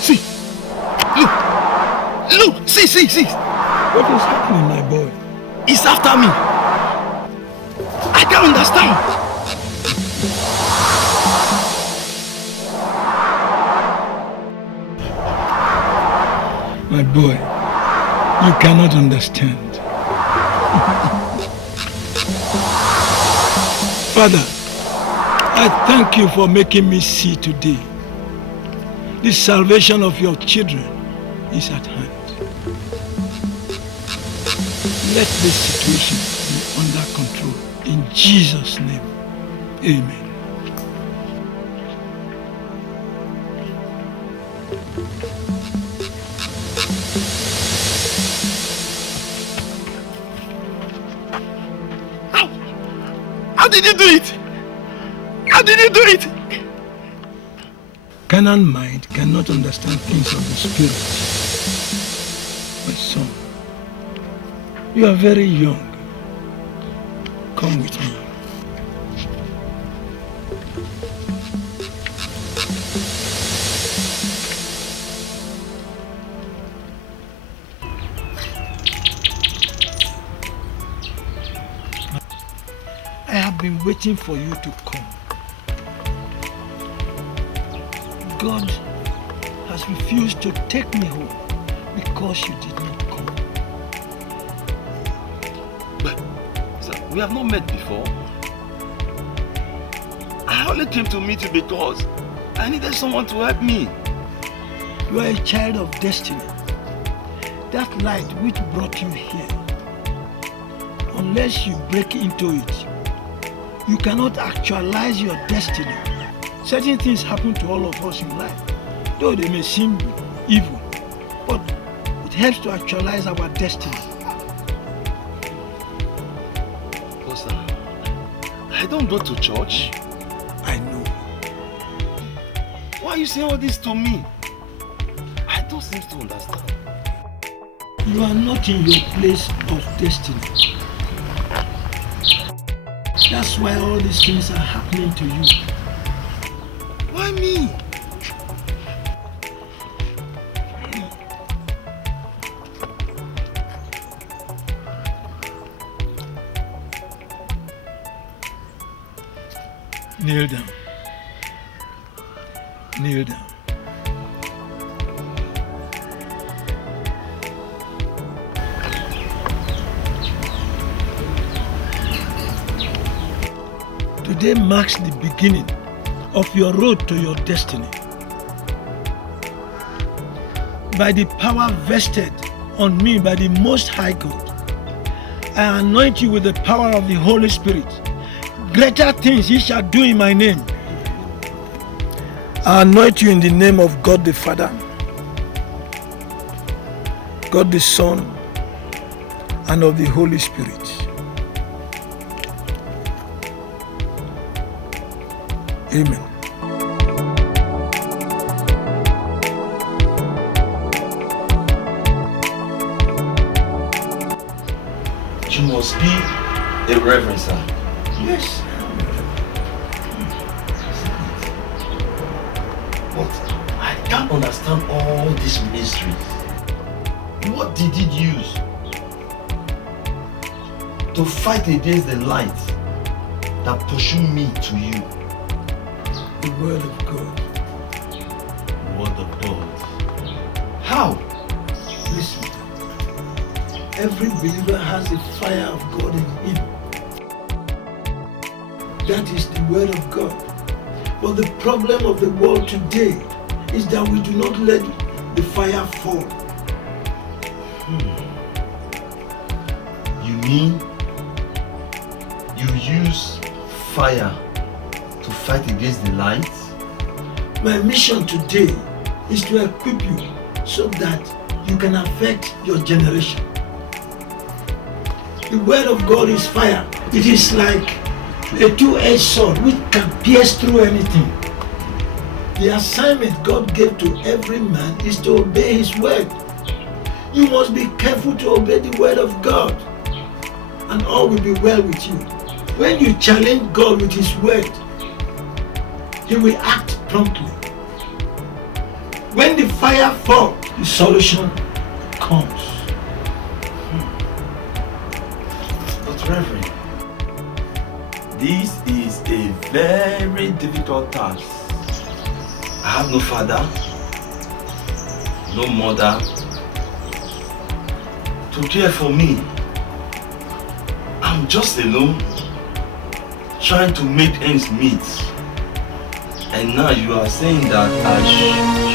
See! Look! See! What is happening, my boy? It's after me. I can't understand. My boy, you cannot understand. Father, I thank you for making me see today. The salvation of your children is at hand. Let this situation be under control. In Jesus' name, amen. How did you do it? How did you do it? Carnal mind cannot understand things of the Spirit. My son, you are very young. Come with me. I have been waiting for you to come. God has refused to take me home because you did not come. But, sir, we have not met before. I only came to meet you because I needed someone to help me. You are a child of destiny. That light which brought you here, unless you break into it, you cannot actualize your destiny. Certain things happen to all of us in life, though they may seem evil, but it helps to actualize our destiny. Oh, sir, I don't go to church. I know. Why are you saying all this to me? I don't seem to understand. You are not in your place of destiny. That's why all these things are happening to you. Why me? Kneel down. Kneel down. Today marks the beginning of your road to your destiny. By the power vested on me by the Most High God, I anoint you with the power of the Holy Spirit. Greater things ye shall do in my name. I anoint you in the name of God the Father, God the Son, and of the Holy Spirit. Amen. You must be a reverend, sir. Yes. But I can't understand all these mysteries. What did it use to fight against the light that pursued me to you? The Word of God. The Word of God. How? Listen. Every believer has the fire of God in him. That is the Word of God. But the problem of the world today is that we do not let the fire fall. You mean you use fire to fight against the light? My mission today is to equip you so that you can affect your generation. The Word of God is fire. It is like a two-edged sword which can pierce through anything. The assignment God gave to every man is to obey His word. You must be careful to obey the Word of God, and all will be well with you. When you challenge God with His word, He will act promptly. When the fire falls, the solution comes. But Reverend, this is a very difficult task. I have no father, no mother to care for me. I'm just alone, trying to make ends meet. And now you are saying that I should...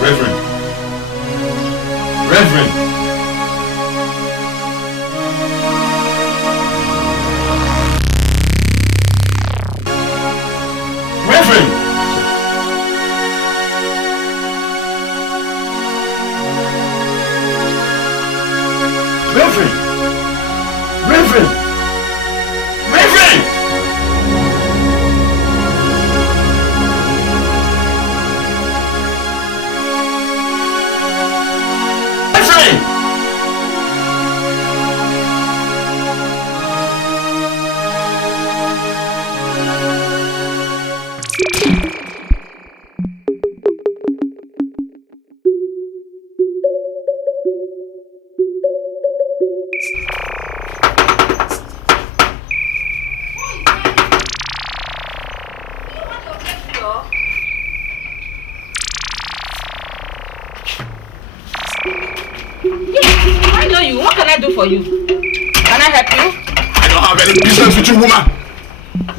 Reverend. Reverend. For you. Can I help you? I don't have any business with you, woman.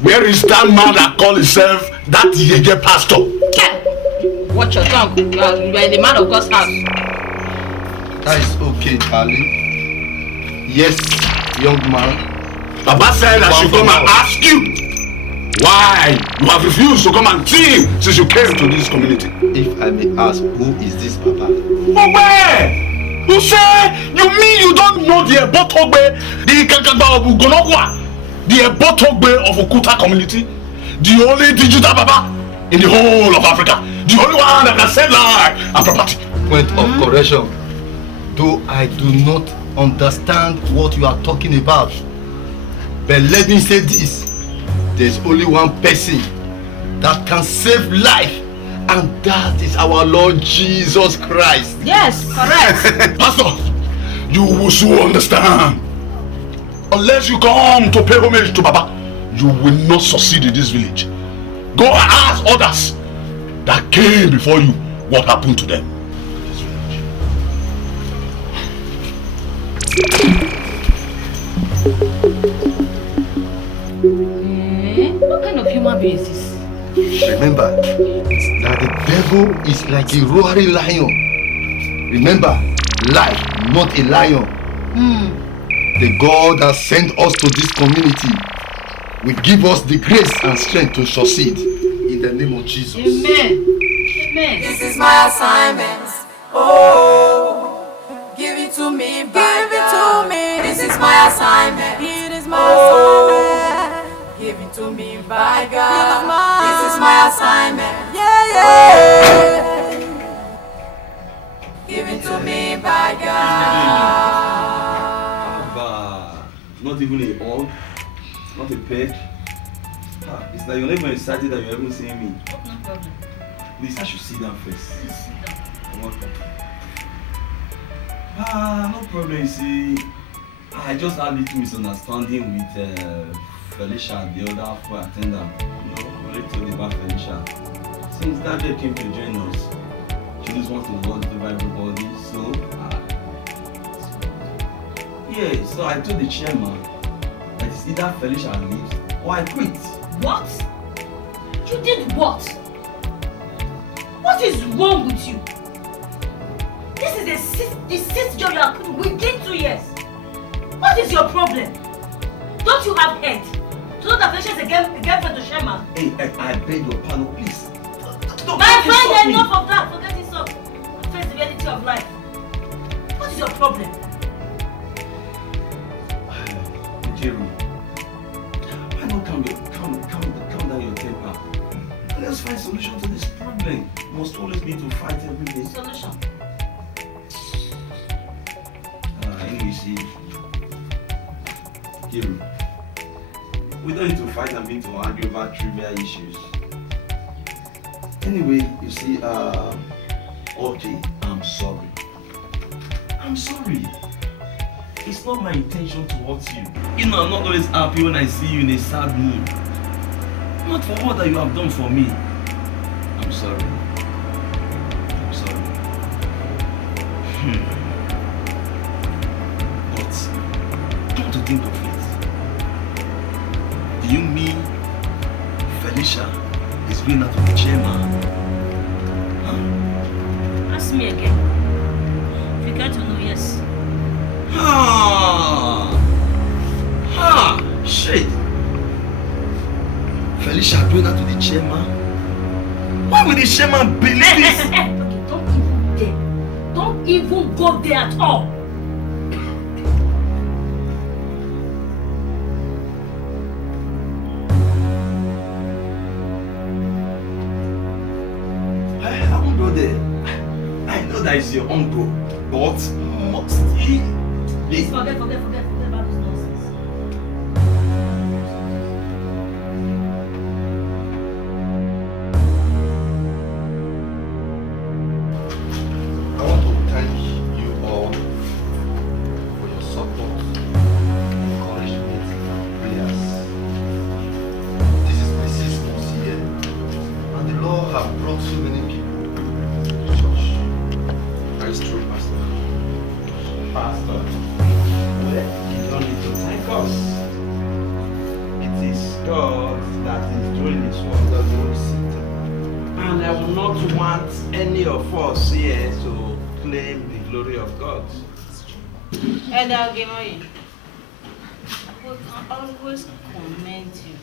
Where is that man that call himself that Yege pastor? Watch your tongue. You are in the man of God's house. That is okay, darling. Yes, young man. Baba said I should come and ask you why you have refused to come and see since you came to this community. If I may ask, who is this Baba? But where? You say, you mean you don't know the Ebotogbe, the Kakagba of Ugonogwa, the Ebotogbe of Okuta community, the only digital Baba in the whole of Africa, the only one that can sell life and property. Point of correction, though I do not understand what you are talking about, but let me say this, there's only one person that can save life, and that is our Lord Jesus Christ. Yes, correct. Pastor, you will soon understand. Unless you come to pay homage to Baba, you will not succeed in this village. Go and ask others that came before you what happened to them. What kind of human being is this? Remember that the devil is like a roaring lion. Remember, life, not a lion. The God that sent us to this community will give us the grace and strength to succeed in the name of Jesus. Amen. Amen. This is my assignment. Oh, give it to me, give it to me. This is my assignment. It is my assignment. Give it to me, by God. This is my assignment. Yeah. Give it to me, by God. Not even a hug, not a pet. It's like you're not even excited that you're even seeing me. No problem. Please, I should sit down first. Please sit down. You're welcome. No problem, you see. I just had a little misunderstanding with Felicia, the other flight attendant. You know, really told about Felicia. Since that day came to join us, she just wants to lord over everybody. So, yeah, so I told the chairman that it's either Felicia leaves or I quit. What? You did what? What is wrong with you? This is the sixth job you are putting within 2 years. What is your problem? Don't you have head? To know that Felicia is a girlfriend to Sherman? Hey, I beg your pardon, please. My friend, enough of that. Forget this up. Face the reality of life. What is your problem? Jerry, why not calm down your temper? Let's find solution to this problem. You must always be to fight every day. Solution? Anyway, see, hero. We don't need to fight and beat or argue over trivial issues. Anyway, you see, okay, I'm sorry. I'm sorry. It's not my intention to hurt you. You know, I'm not always happy when I see you in a sad mood. Not for all that you have done for me. I'm sorry. I'm sorry. But, come to think of it, do you mean Felicia is going out with the chairman? Huh? Ask me again. If you care to know, yes. Shit. Felicia doing that to the chairman? Why would the chairman believe this? Okay, don't even dare. Don't even go there at all. I won't go there. I know that is your uncle, but must he? Please forget about this nonsense. I want to thank you all for your support, encouragement, prayers. This is the 6th month here, and the Lord has brought so many people to the church. That is true, Pastor. Pastor, well, you don't need to thank us. It is God that is doing this work. That's the Holy Spirit. And I will not want any of us here to claim the glory of God. And I can always commend you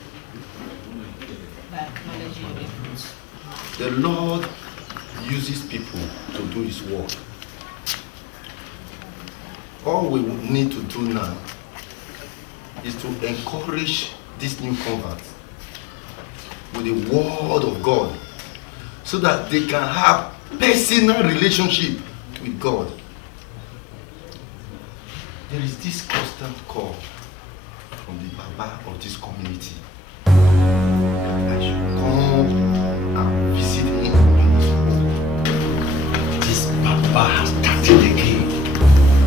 by acknowledging your efforts. The Lord uses people to do His work. All we need to do now is to encourage these new converts with the word of God so that they can have personal relationship with God. There is this constant call from the Baba of this community that I should come and visit him in his home. This Papa has started again.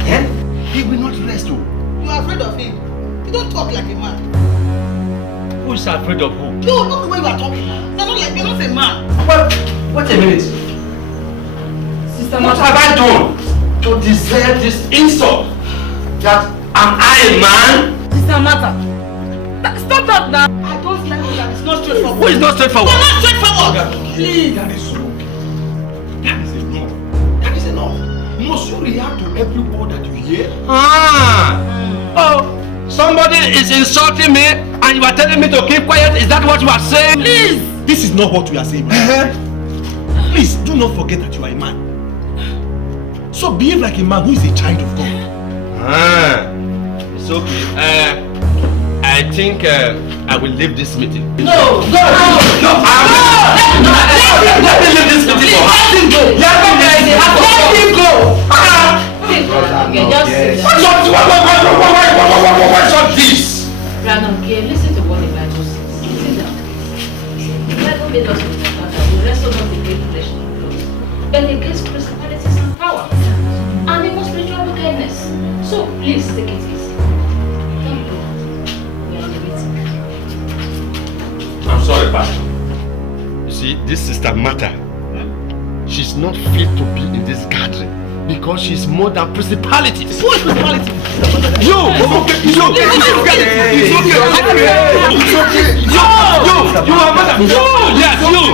Eh? He will not rest. You are afraid of him. You don't talk like a man. Who is afraid of who? No, not the way you are talking. You're not a man. Wait a minute. Sister, what have I done to deserve this insult? That am I a man? Sister Martha, stop that now. I don't like it that it's not straightforward. Who is not straightforward? You're not straightforward. Please. That is so. That is enough. That is enough. Must you react to every word that you hear? Oh, somebody is insulting me and you are telling me to keep quiet. Is that what you are saying? Please. This is not what we are saying. Please do not forget that you are a man. So behave like a man who is a child of God. It's okay. I think I will leave this meeting. No. Let me leave this meeting for her. Let him go. Let him go. Okay, just sit down. What's up this? Brandon, okay, listen to what Elijah says. Sit down. The Bible made us understand that we wrestle not against flesh and blood, but against principalities and power, and even spiritual wickedness. So please take it easy. Don't go. We are on the meeting. I'm sorry, Pastor. You see, this Sister Martha, she's not fit to be in this gathering because she's more than principalities. Who is principality? You! It's okay! You are Martha! Yes, you!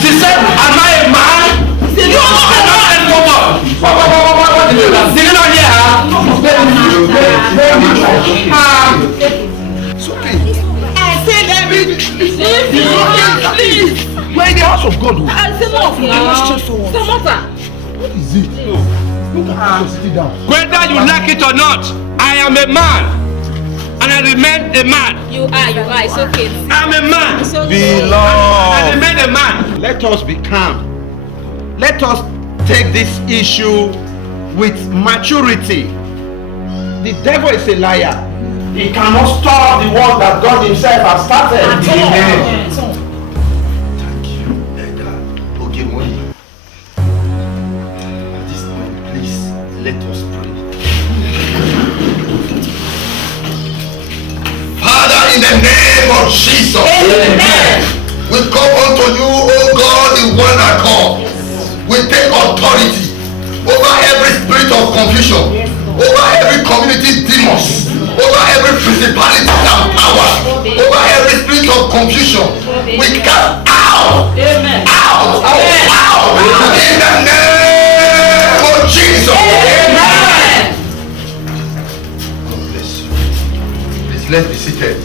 She said, am I a man? You are not a woman! What did you not hear her? It's okay. I said everything. Please. We're in the house of God. I said no. Sister Martha. What is it? Look at you sitting down. Whether you like it or not, I am a man. And I remain a man. You are. It's okay. I'm a man. It's okay. I remain a man. Let us be calm. Let us take this issue with maturity. The devil is a liar. He cannot stop the work that God himself has started. Amen. Thank you, Elder Ehimwenma. At this point, please, let us pray. Father, in the name of Jesus, Amen. we come unto you, O God, the one I call. We take authority over every spirit of confusion, over every community demons, over every principality and power, over every spirit of confusion. We cast out, Amen. out, Amen. out, in the name of Jesus. Amen. God bless you. Please, let's be seated.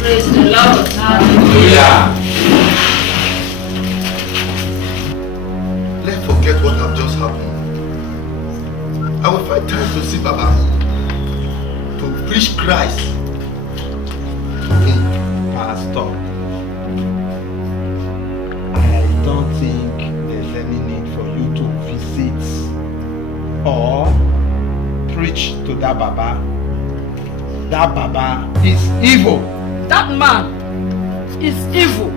Praise the Lord. Hallelujah. Let's forget what have just happened. I will find time to see Baba, to preach Christ to him. Pastor, I don't think there's any need for you to visit or preach to that Baba. That Baba is evil. That man is evil.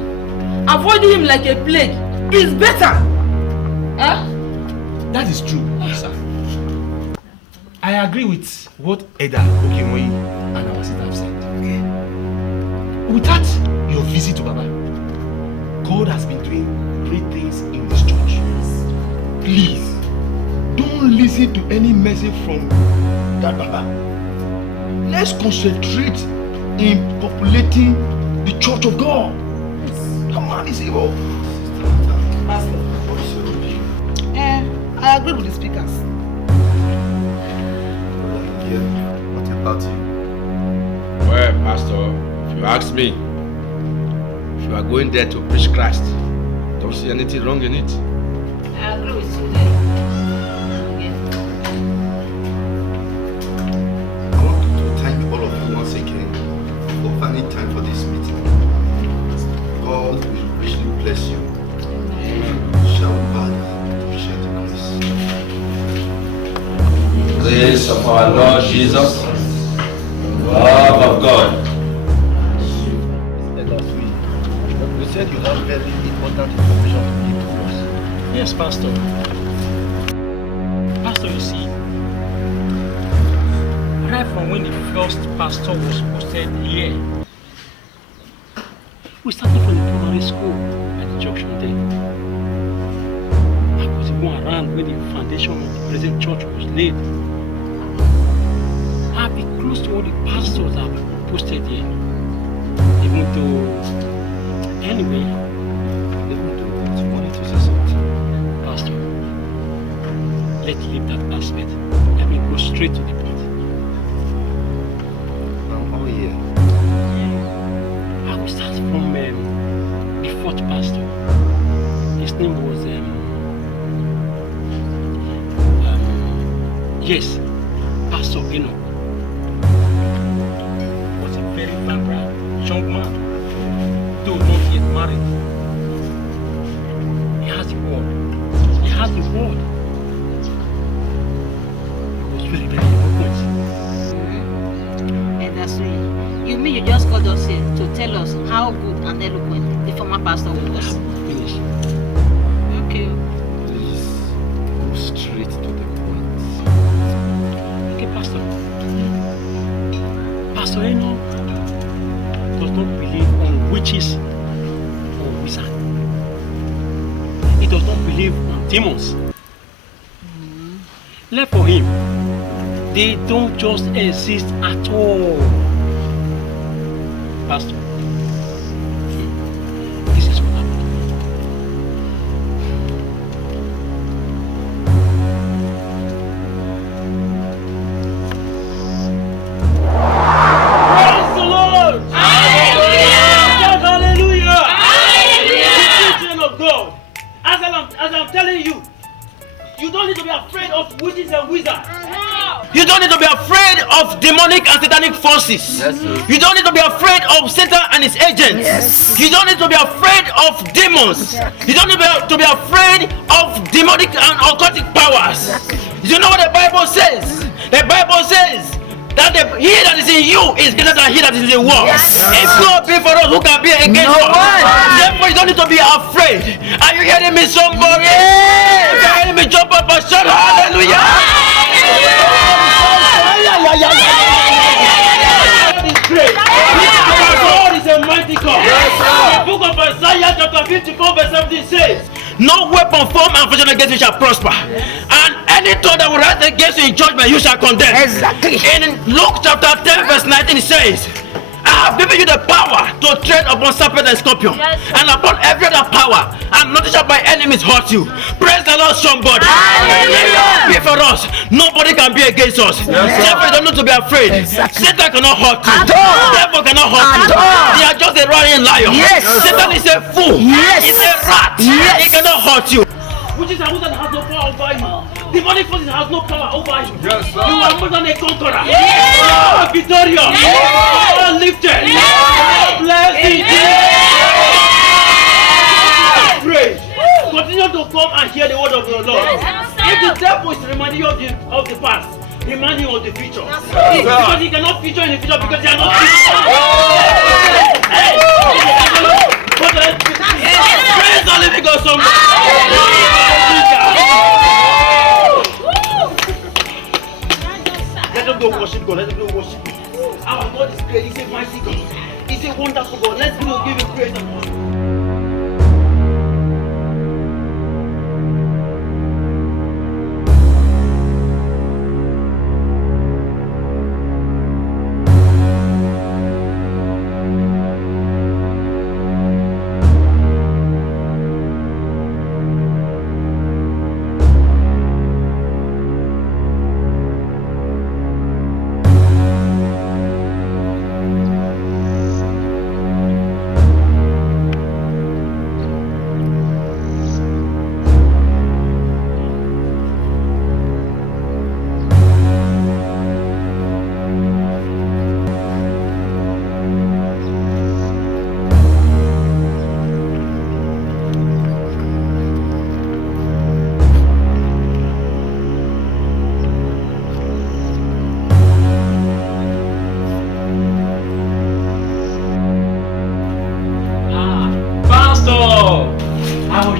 Avoiding him like a plague is better. Huh? That is true, sir. I agree with what Elder Ehimwenma and our sister have said. Without your visit to Baba, God has been doing great things in this church. Please, don't listen to any message from that Baba. Let's concentrate in populating the church of God. That man is evil. Pastor. I agree with the speakers. What about you? Well, Pastor, if you ask me, if you are going there to preach Christ, don't see anything wrong in it. I agree with you there. I want to thank all of you once again for finding time for this meeting. God will richly bless you. Shall we bow down to share the grace? Grace of our Lord Jesus, love of God. Let us read. You said you have very important information to give to us. Yes, Pastor. Pastor, you see, right from when the first pastor was posted here, we started from the primary school at the junction there. I was even around when the foundation of the present church was laid. I've been close to all the pastors that have been posted here. Even though, anyway, You wanted to say something? Pastor, let's leave that aspect. Let me go straight to the point. I'm all here. I will start from the fourth pastor. His name was yes, Pastor Enoch. Was a very vibrant young man, though not yet married. He has the word. He has the word. He was very, very eloquent. And that's right. You mean you just called us here to tell us how good and eloquent the former pastor was? Finish. Okay. Please go straight to the point. Okay, Pastor. Pastor Enoch does not believe on witches or wizards. He does not believe on demons. Left for him, they don't just exist at all. Pastor, this is what happened. Praise the Lord! Hallelujah! Hallelujah! Hallelujah! Children of God, as I'm telling you, you don't need to be afraid of witches and wizards. You don't need to be afraid of demonic and satanic forces. Yes, sir. You don't need to be afraid of Satan and his agents. Yes. You don't need to be afraid of demons. You don't need to be afraid of demonic and occultic powers. You know what the Bible says? The Bible says that he that is in you is greater than he that is in the world. Yes. If God be for us, who can be against No us? one. Therefore, you don't need to be afraid. Are you hearing me, somebody? Yes. If you're hearing me, jump up and shout hallelujah. God is great. Our God is a mighty God. The book of Isaiah chapter 54 verse 17 says, no weapon formed and fashioned against you shall prosper, and any tongue that will rise against you in judgment you shall condemn. Exactly. In Luke chapter 10 verse 19 it says, I have given you the power to tread upon serpent and scorpion, and upon every other power, and nothing shall by enemies hurt you. Praise the Lord, somebody. Hallelujah. Be for us, nobody can be against us. Therefore, you don't need to be afraid. Exactly. Satan cannot hurt you. At all. Devil cannot hurt At you. all. They are just a roaring lion. Yes. Satan is a fool. Yes. He's a rat. Yes. He cannot hurt you. Witches and wizards has no power over you. Demonic forces has no power over you. Yes, sir. You are more than a conqueror. You are victorious. You are lifted. You are blessed. Praise. Continue to come and hear the word of your Lord. If the devil is reminding you of the past, remind you of the future. Because he cannot feature in the future because they are not future. Praise the living God, somebody. Let them go worship God. Let them go worship God. Our God is great. He's a mighty God. He's a wonderful God. Let's go give him praise and honor.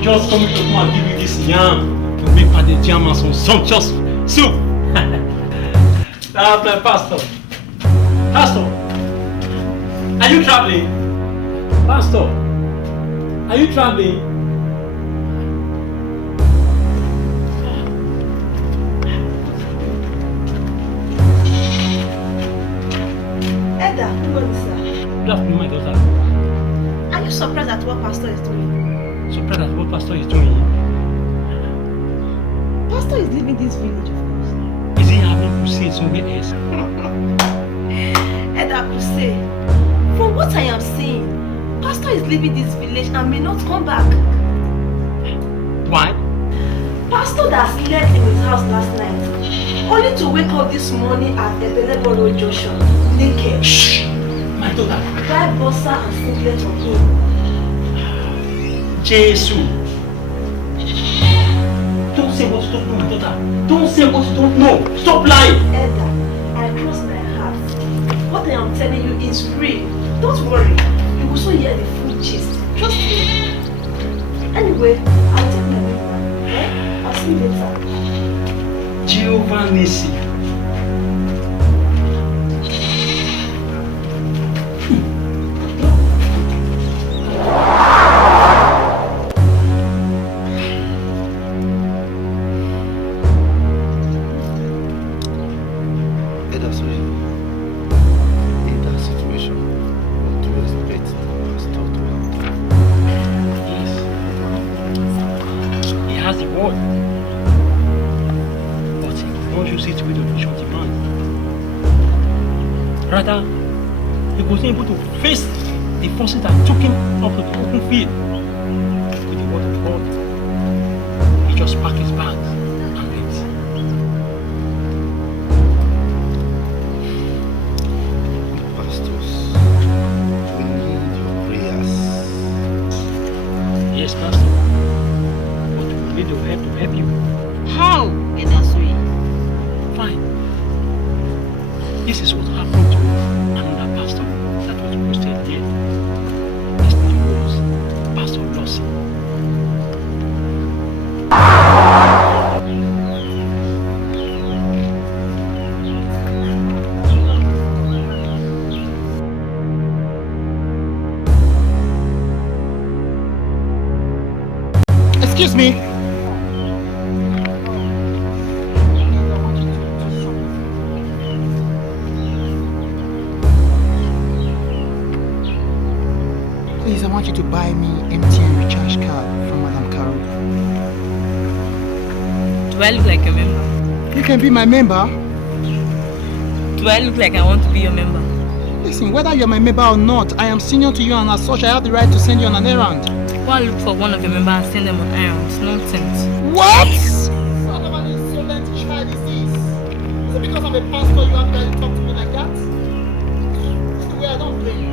Just coming to come and give you this yam to make the jam and some sumptuous soup. That's my pastor. Pastor, are you traveling? Pastor, are you traveling? Edda, good morning, sir. Good afternoon, my daughter. Are you surprised at what Pastor is doing? Surprised at what Pastor is doing? Pastor is leaving this village, of course. Is he having crusade somewhere else? Edda crusade. From what I am seeing, Pastor is leaving this village and may not come back. Why? Pastor that slept in his house last night, only to wake up this morning at Ehimwenma Junction, naked. Shh! My daughter. Dry boxer and singlet on him. Jesus. Don't say what you don't know, my daughter. Don't say what you don't know. Stop lying. Edda, I cross my heart. What I am telling you is real. Don't worry. You will soon hear the full gist. Trust me. Anyway, I'll take my leave now. Okay? I'll see you later. Jehovah Nissi. Rather, he was able to face the forces that took him off the open field with the word of God. He just packed his bags and Yes, Pastor. But we need your help to help you. How? That's sweet. Fine. This is what happened to another pastor that was posted here. His name was Pastor Lossie. Excuse me. Please, I want you to buy me MTN recharge card from Madam Carol. Do I look like a member? You can be my member. Do I look like I want to be your member? Listen, whether you're my member or not, I am senior to you, and as such, I have the right to send you on an errand. Go and look for one of your members and send them on errands. Nonsense. What? Son of an insolent child is this? Is it because I'm a pastor you have to talk to me like that? Anyway, I don't blame you.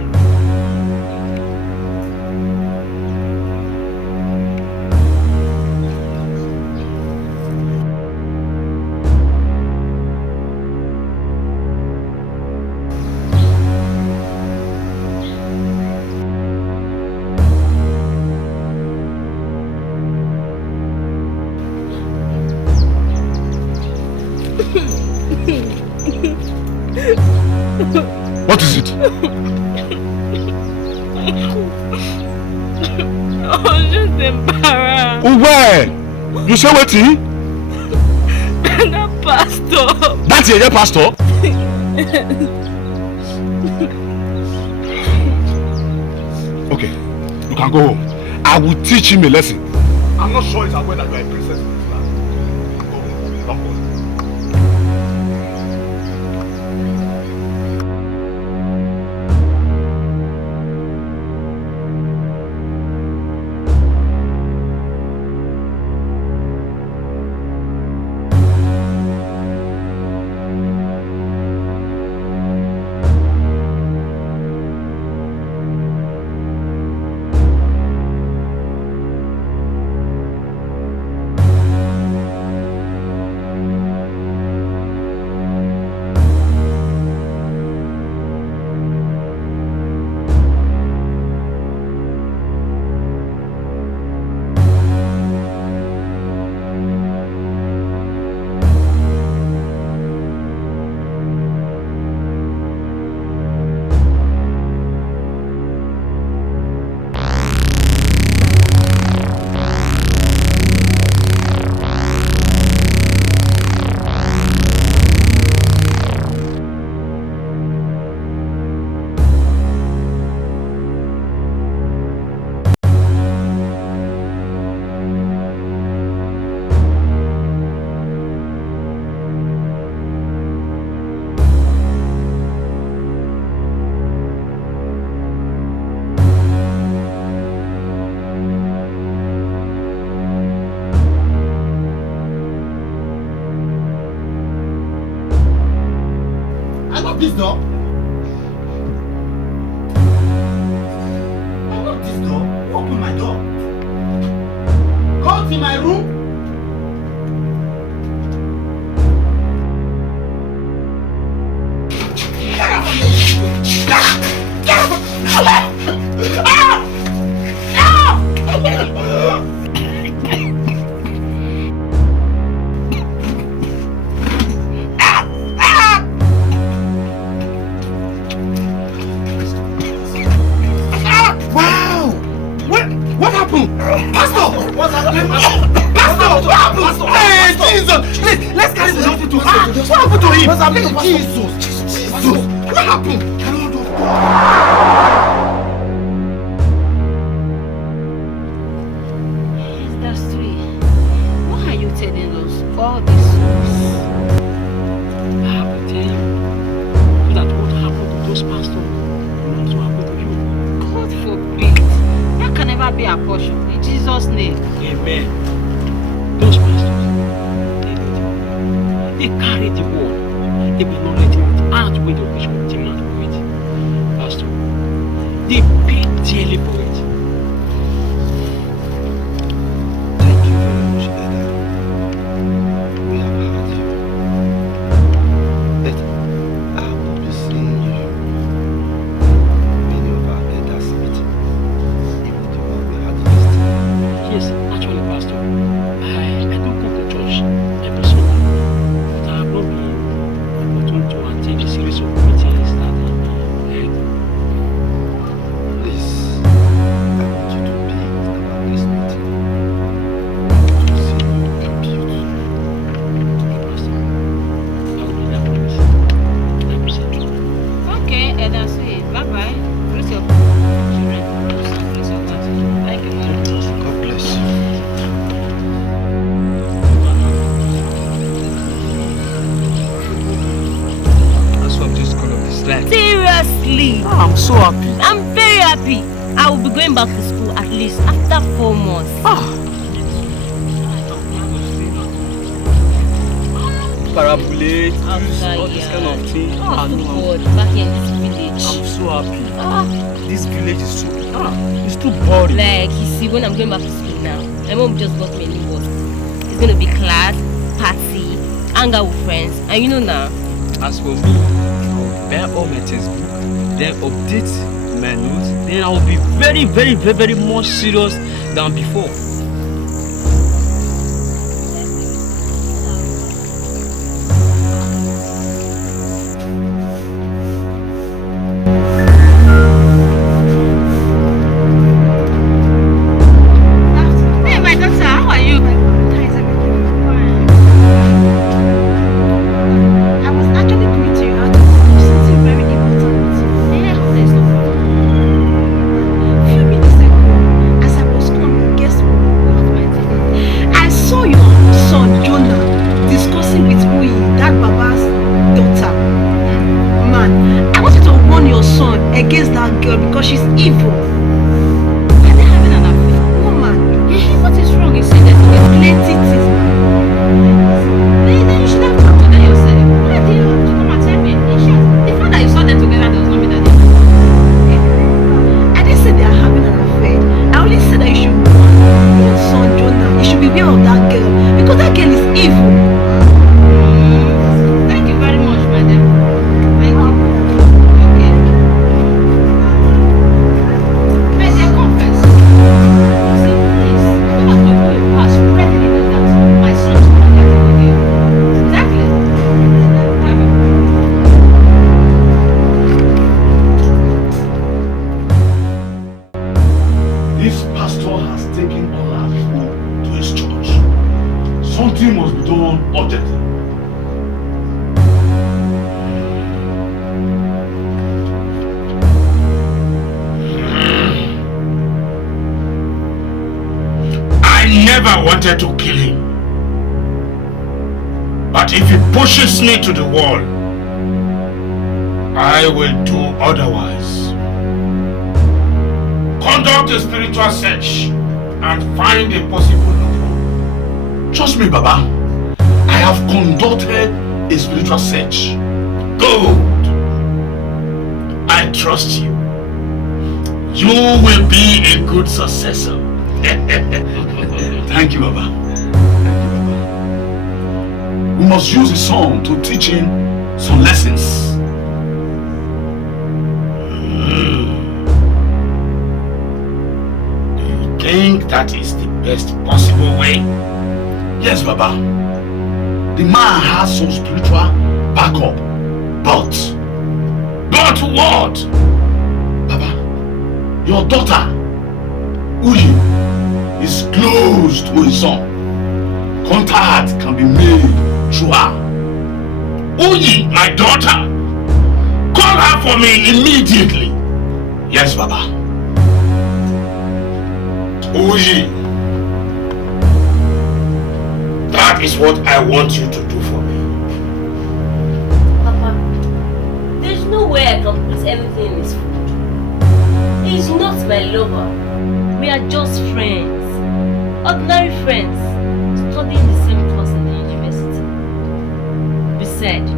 What is it? I was just embarrassed. Oh, where? You say what? That pastor. That's your pastor? Okay, you can go home. I will teach him a lesson. I'm not sure he's aware that you are a princess in this land. Go home. Don't go. This door? I locked this door. Who opened my door? Go to my room. Get out from here! Get out from here! Jesus! What happened? That's three. Why are you telling us all this? I have to tell you that what happened to those pastors will also happen to you. God forbid. That can never be a portion. In Jesus' name. Amen. Those pastors, they carry the word. They will not let it out with the bishop demand for it. Pastor, they paid dearly for it. I'm so happy. I'm very happy. I will be going back to school at least after 4 months. Parabolate, all this kind of thing. Oh, God, back in this village. I'm so happy. This village is so it's too boring. Like, you see, when I'm going back to school now, my mom just got me a new bus. It's gonna be class, party, hang out with friends, and you know now. As for me, I'll buy all my textbook, then update my notes, then I'll be very more serious than before. To kill him, but if he pushes me to the wall, I will do otherwise. Conduct a spiritual search and find a possible loophole. Trust me, Baba. I have conducted a spiritual search. Good. I trust you. You will be a good successor. Thank you, Baba. Thank you, Baba. We must use the song to teach him some lessons. Do you think that is the best possible way? Yes, Baba. The man has some spiritual backup, but what? Baba, your daughter, Uyi, is close to his son. Contact can be made through her. Uyi, my daughter, call her for me immediately. Yes, Baba. Uyi, that is what I want you to do for me. Papa, there's no way I can put everything in his food. He's not my lover. We are just friends. Ordinary friends, studying the same course in the university. Besides,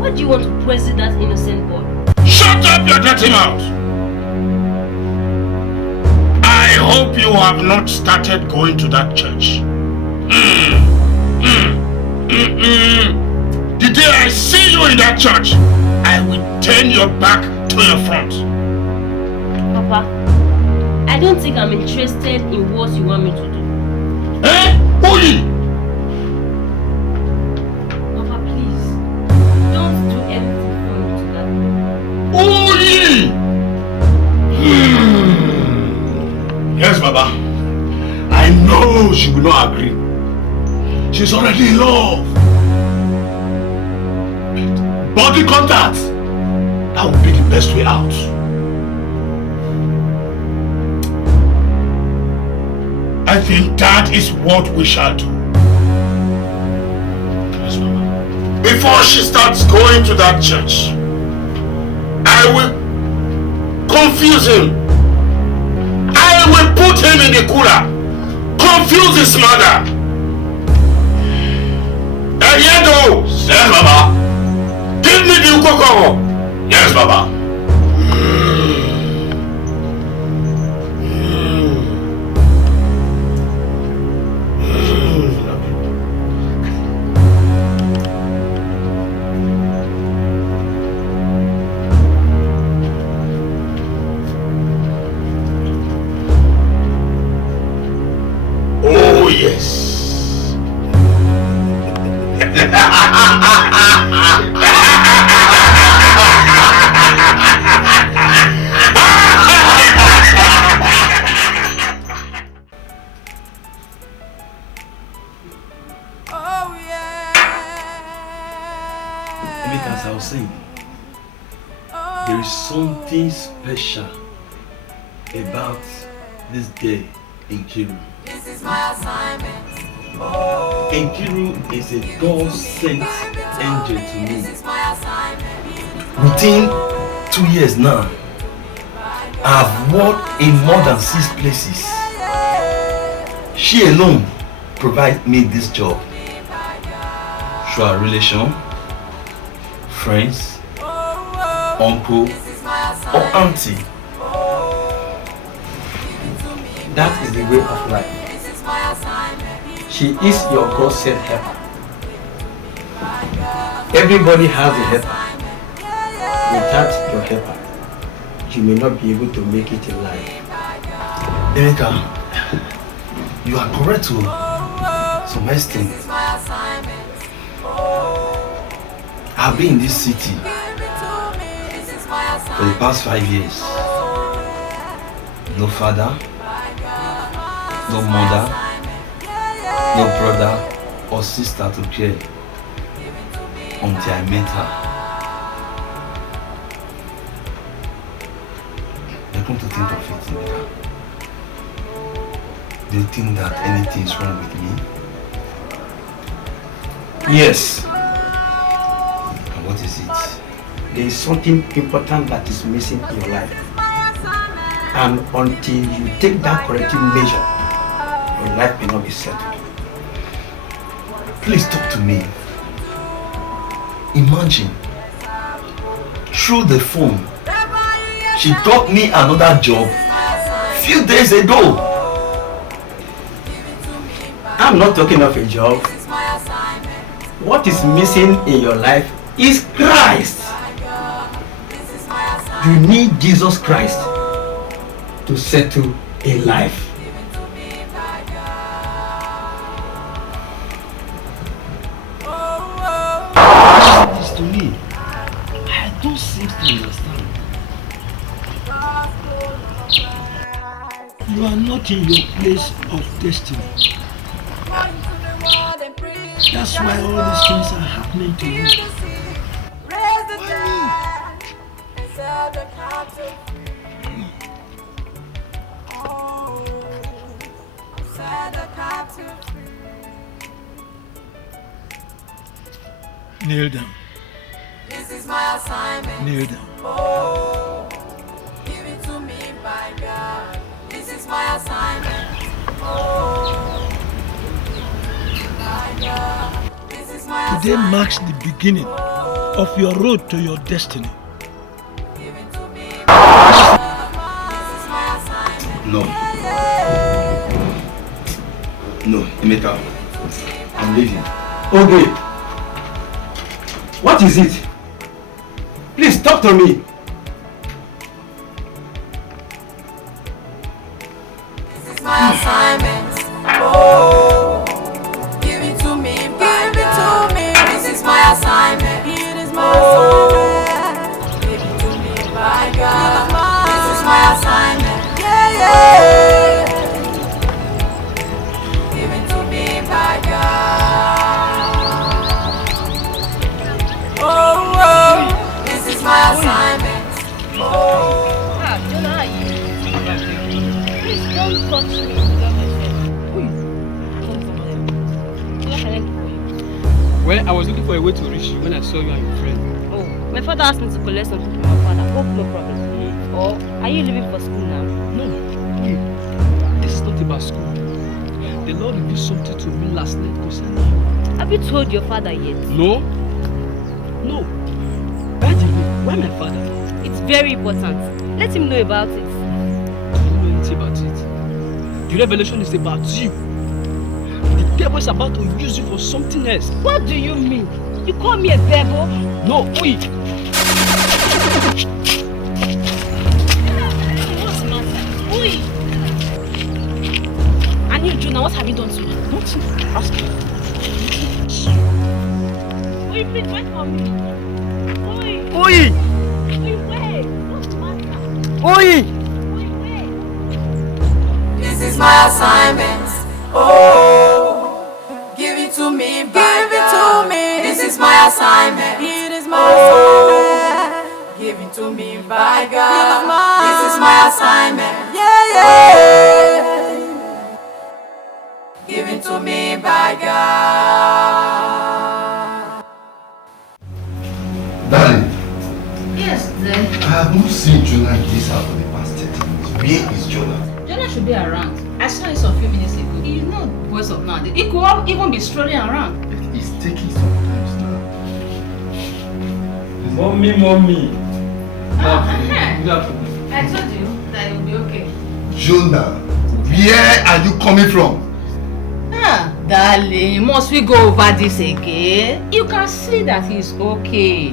why do you want to poison that innocent boy? Shut up your dirty mouth! I hope you have not started going to that church. The day I see you in that church, I will turn your back to your front. Papa, I don't think I'm interested in what you want me to do. Eh? Uyi! Papa, please, don't do anything for me to that. Uyi! Yes, Baba. I know she will not agree. She's already in love. Body contact. That would be the best way out. I think that is what we shall do. Yes, Baba. Before she starts going to that church, I will confuse him. I will put him in the cooler. Confuse his mother. Eyedo. Yes, Baba. Give me the ukokoro. Yes, Baba. Oh, yes. As I was saying, there is something special about this day in Kiru. This is my assignment. Enkiru is a God-sent angel to me. This is my assignment. Within 2 years now, I've worked in more than 6 places. She alone provides me this job. Through our relation, friends, uncle, or auntie. That is the way of life. She is your God-sent helper. Everybody has a helper. Without your helper, you may not be able to make it in life. Emeka, you are correct to some extent. I've been in this city for the past 5 years. No father, no mother, no brother or sister to care until I met her. I come to think of it, Emeka. Do you think that anything is wrong with me? Yes. And what is it? There is something important that is missing in your life. And until you take that corrective measure, your life may not be settled. Please talk to me. Imagine, through the phone, she got me another job few days ago. I'm not talking of a job. What is missing in your life is Christ. You need Jesus Christ to settle a life. This to me, I don't seem to understand. You are not in your place of destiny. That's why all these things are happening to you. Kneel down. This is my assignment. Kneel down. Oh, give it to me by God. This is my assignment. Oh, by God. This is my Today assignment. marks the beginning of your road to your destiny. Give it to me by God. This is my assignment. No. No, Emeka. I'm leaving. Okay. What is it? Please talk to me. This is my assignment. Oh, give it to me by God. This is my assignment. It is my assignment. Give it to me by God. This is my assignment. Yeah, yeah. Give it to me by God. Oh, this is my assignment. Oh. Please don't touch me. Well, I was looking for a way to reach you when I saw you and your friend. Oh, my father asked me to collect something from my father. hope no problem. Or are you leaving for school now? No, wait. This is not about school. The Lord revealed something to me last night concerning you. Have you told your father yet? No. No. By the way, why my father? It's very important. Let him know about it. I don't know anything about it. The revelation is about you. The devil is about to use you for something else. What do you mean? You call me a devil? No, wait. What's the matter? Oi! And you, Jonah, what have you done to me? Nothing. Ask me. Oi, please wait for me. Oi! Oi! Oi, wait! What's the matter? Oi! Oi, wait! This is my assignment. Oh, give it to me, give it to me. This is my assignment. It is my assignment. Give it to me, by God. This is my assignment. Yeah. Give it to me, by God. Darling, Yes, then. I have not seen Jonah in this house for the past 30 minutes. Where is Jonah? Jonah should be around. I saw him some few minutes ago. You know the voice of now. He could even be strolling around. It's taking some time now. Mommy. I told you that it will be okay. Jonah, where are you coming from? Darling, must we go over this again? You can see that he's okay.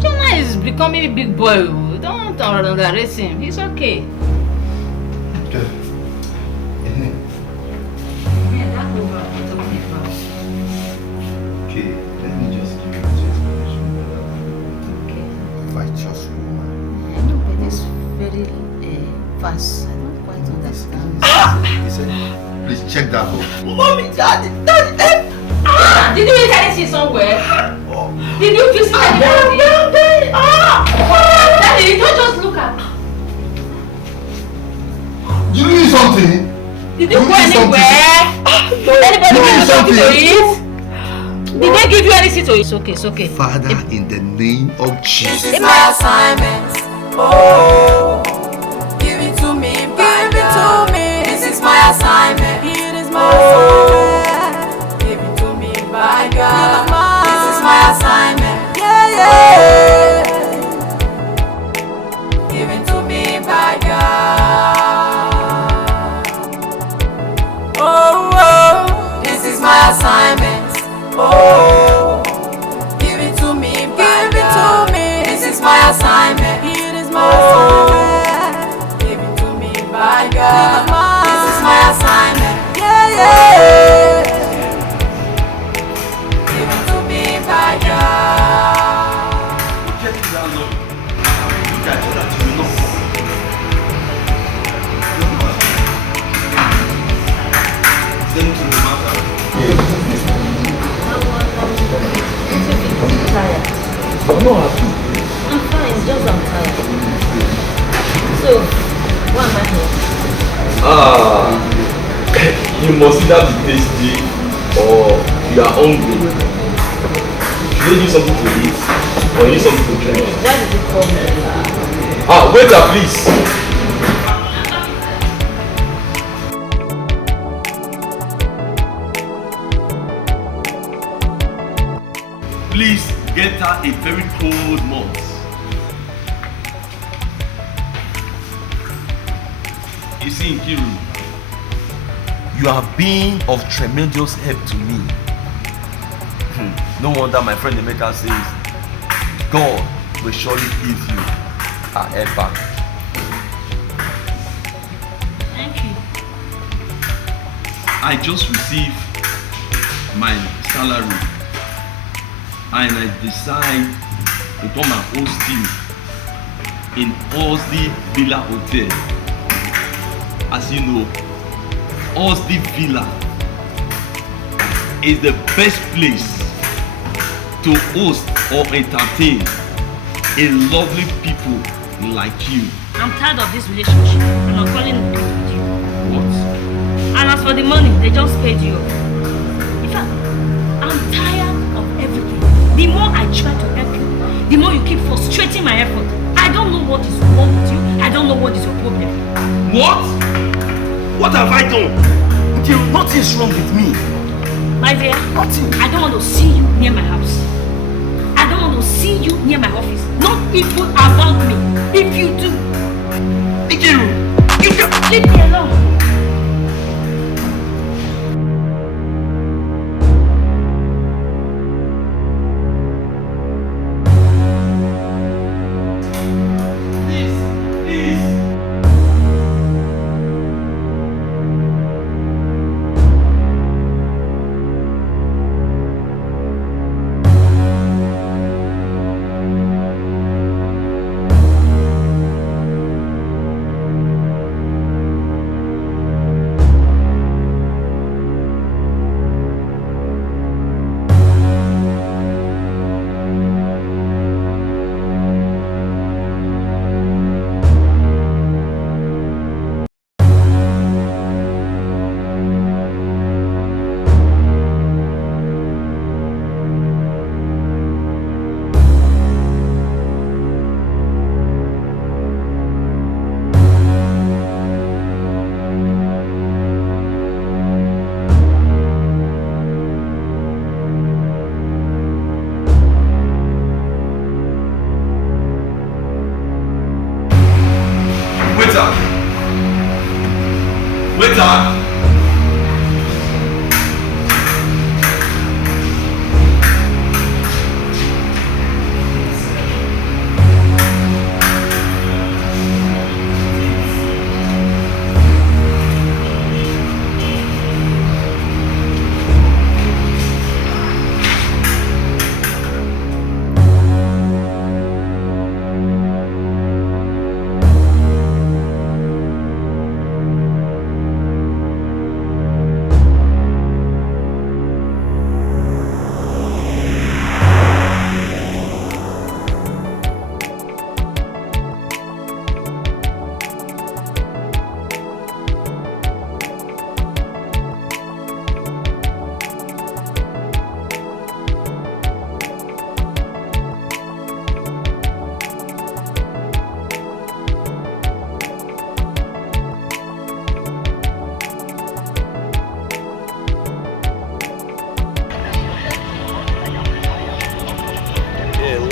Jonah is becoming a big boy. Don't underrate him. He's okay. Okay. That's over. Okay, let me just give you this explanation. Okay. Righteous woman. I know, but it's very fast. I don't quite understand. Listen, please check that book. Mommy, Daddy. Did you eat anything somewhere? Did you visit anybody? Daddy, don't just look at me. You need something? Did you go anywhere? Anybody give you something to eat? Did they give you anything to eat? It's okay, it's okay. Father, in the name of Jesus. This is my assignment. Oh, give it to me, give it to me. This is my assignment. It is my assignment. Give it to me, by God. This is my assignment. Yeah. Give it to me, by God. Oh, this is my assignment. Oh, give it to me, give it to me. This is my assignment. It is my assignment. Give it to me, by God. This is my assignment. Yeah. Give it to me, by God. Get it down, Lord. Look at that, you know. Then to the matter. Tired. I'm not happy. I'm fine, just I'm tired. So, why am I here? You must either be tasty or you are hungry. Should they do something to eat or you need something to drink? Why did you call me? Waiter, please. Please get her a very cold malt. You see, Nkiru, you have been of tremendous help to me. No wonder my friend Emeka says, God will surely give you a help back. Thank you. I just received my salary and I decide to come and host you in Osdi Villa Hotel. As you know, Osdi Villa is the best place to host or entertain a lovely people like you. I'm tired of this relationship and I'm calling it with you. What? And as for the money, they just paid you. In fact, I'm tired of everything. The more I try to help you, the more you keep frustrating my effort. I I don't know what is wrong with you. I don't know what is your problem. What? What have I done? Nothing's wrong with me. My dear, Nothing. I don't want to see you near my house. I don't want to see you near my office. Not people around me. If you do, Ikiru, you can leave me alone.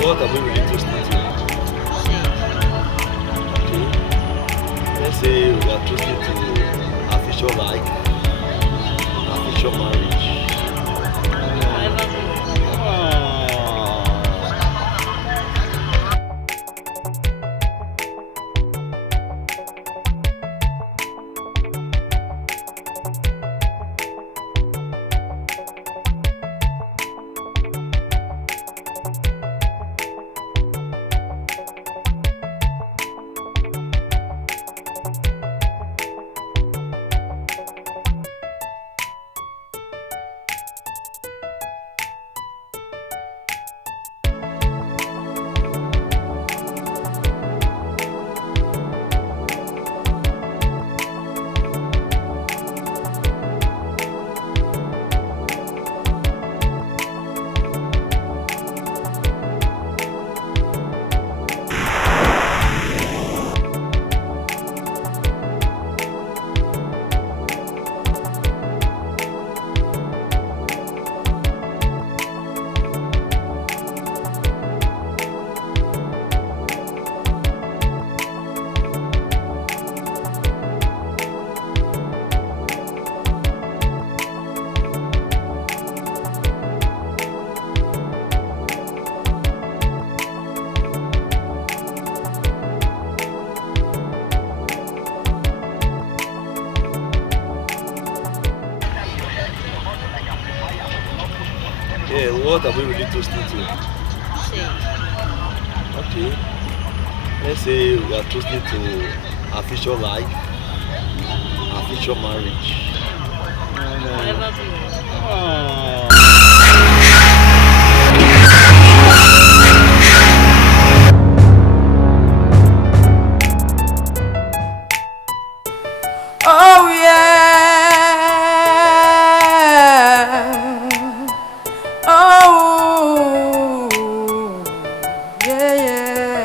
What are we really toasting to? Okay. Let's say we are toasting to our future life, our future marriage. Yeah, what are we really toasting to? Okay. Let's say we are toasting to our future life, our future marriage. Oh yeah. Oh yeah, yeah.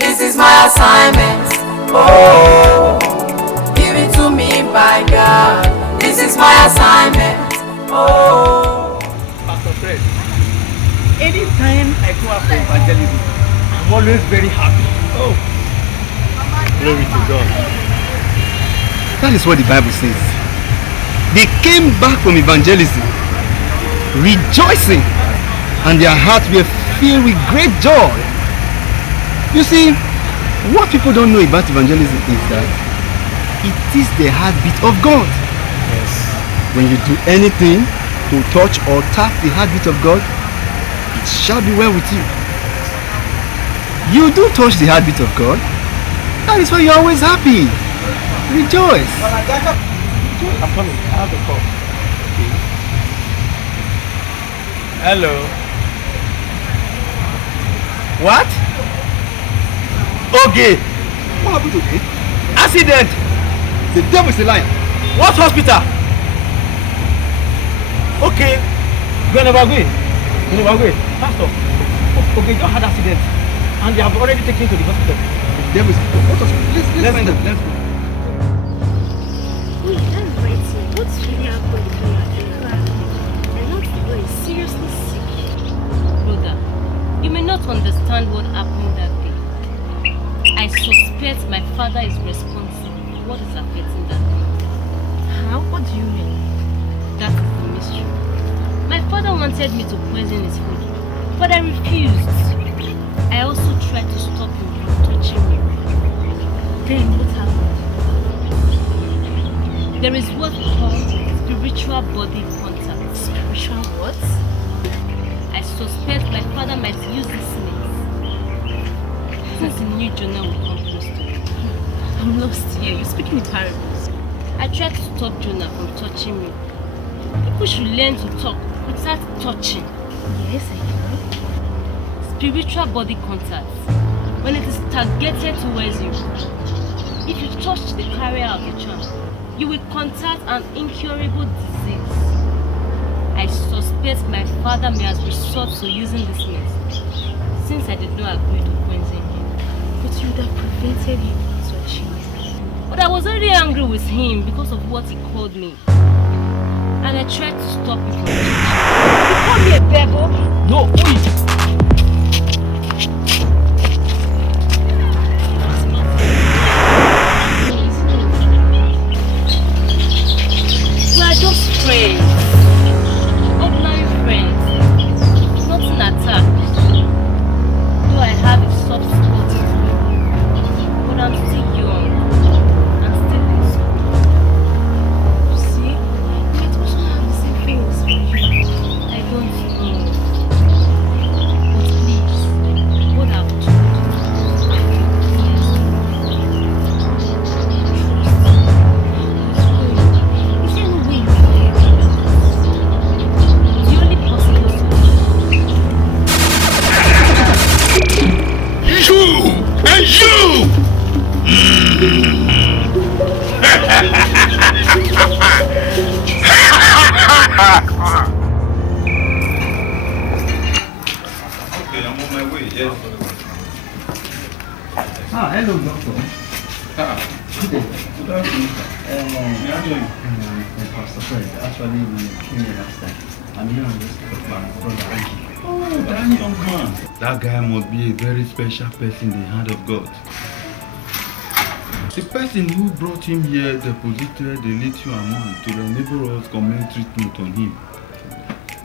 This is my assignment. Oh, give it to me by God. This is my assignment. Oh. Pastor Fred, anytime I go out for evangelism, I'm always very happy. Oh, glory to God. That is what the Bible says. They came back from evangelism, rejoicing, and their hearts were filled with great joy. You see, what people don't know about evangelism is that it is the heartbeat of God. Yes. When you do anything to touch or tap the heartbeat of God, it shall be well with you. You do touch the heartbeat of God. That is why you're always happy. Rejoice. I'm coming. I have the call. Hello. What? Okay. What happened to me? Accident. The devil is a liar. What hospital? Okay. Gwenevagwe. Pastor. Okay, just had accident. And they have already taken to the hospital. The devil is what hospital? Let's find out. Let's go. Wait, that's right. What's really happened to you? I know the boy is seriously sick. Brother, you may not understand what happened that day. I suspect my father is responsible for what is affecting that day. How? What do you mean? That is the mystery. My father wanted me to poison his food, but I refused. I also tried to stop him from touching me. Then what happened? There is what we call spiritual body contact. Spiritual what? I suspect my father might use this means, since he knew Jonah would come close to him. I'm lost here. You're speaking in parables. I tried to stop Jonah from touching me. People should learn to talk without touching. Yes, I know. Spiritual body contact, when it is targeted towards you. If you touch the carrier of the charm, you will contact an incurable disease. I suspect my father may have resorted to using this means, since I did not agree to poison him. But you would have prevented him from touching me. But I was already angry with him because of what he called me. And I tried to stop him from touching me. You call me a devil? No, wait. We are just friends. Ordinary friends. Nothing attached. Though I have a soft spot in me. But I'm still young. I'm still in school. You see, I also have the same feelings for you. I don't know. But please, what I've told Is there no way you can hear me? the only possible solution. You and you! Okay, I'm on my way. Yes. Hello, doctor. Good afternoon. May I join? Pastor Fred, actually we came here last time. I'm here on this with my brother Angie. Oh, that young man. That guy must be a very special person in the hand of God. The person who brought him here deposited a little amount to enable us commence treatment on him.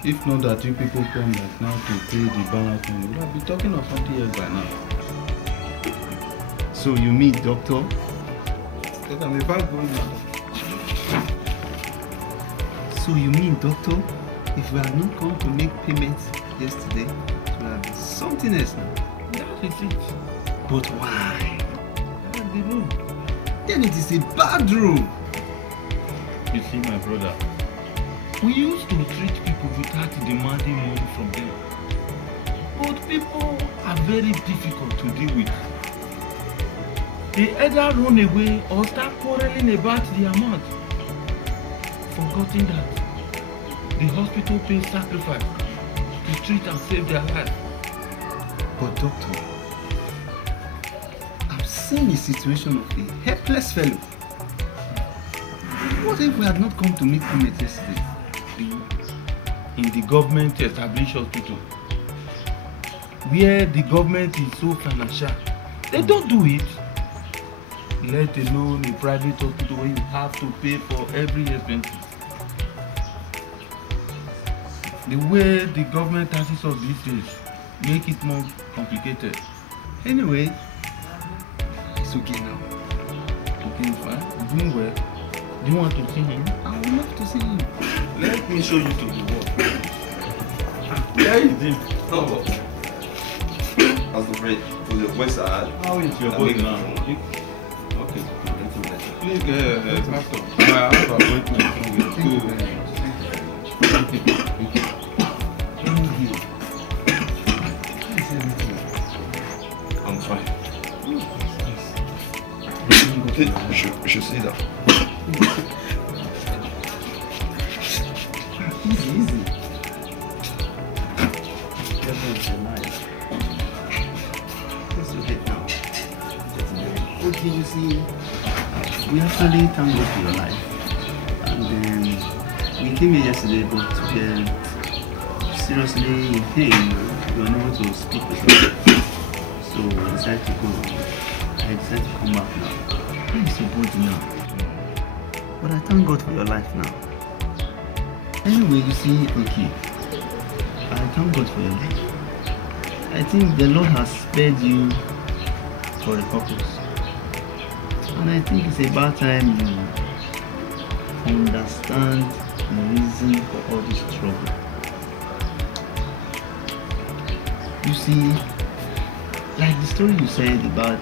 If not that you people come like now to pay the balance, we would have been talking of something else by now. So you mean, doctor? Because I'm about going now. So you mean, doctor, if we had not come to make payments yesterday, it would have been something else now? That is it. But why? That's the rule. Then it is a bad rule. You see, my brother, we used to treat people without demanding money from them. But people are very difficult to deal with. They either run away or start quarreling about the amount, forgetting that the hospital pays sacrifice to treat and save their life. But doctor, seen the situation of a helpless fellow. What if we had not come to meet him yesterday? In the government established hospital, where the government is so financial, they don't do it. Let alone a private hospital where you have to pay for every expense. The way the government taxes us these days make it more complicated. Anyway, it's okay now. Okay, fine. You're doing well. Do you want to see him? I would love to see him. Let me show you to the wall. Where is him? Oh. That's the break. To the west side. How is your body now? Okay. Please, Pastor. I have an appointment. Thank you very much. I'm fine. We should see that. Easy. Okay, you see, we actually thank God for your life. And we came here yesterday, but seriously in pain, we were unable to speak with us. So we decided to go. I decided to come back now. How is your body now? But I thank God for your life now. Anyway, you see, okay, I thank God for your life. I think the Lord has spared you for a purpose. And I think it's about time you understand the reason for all this trouble. You see, like the story you said about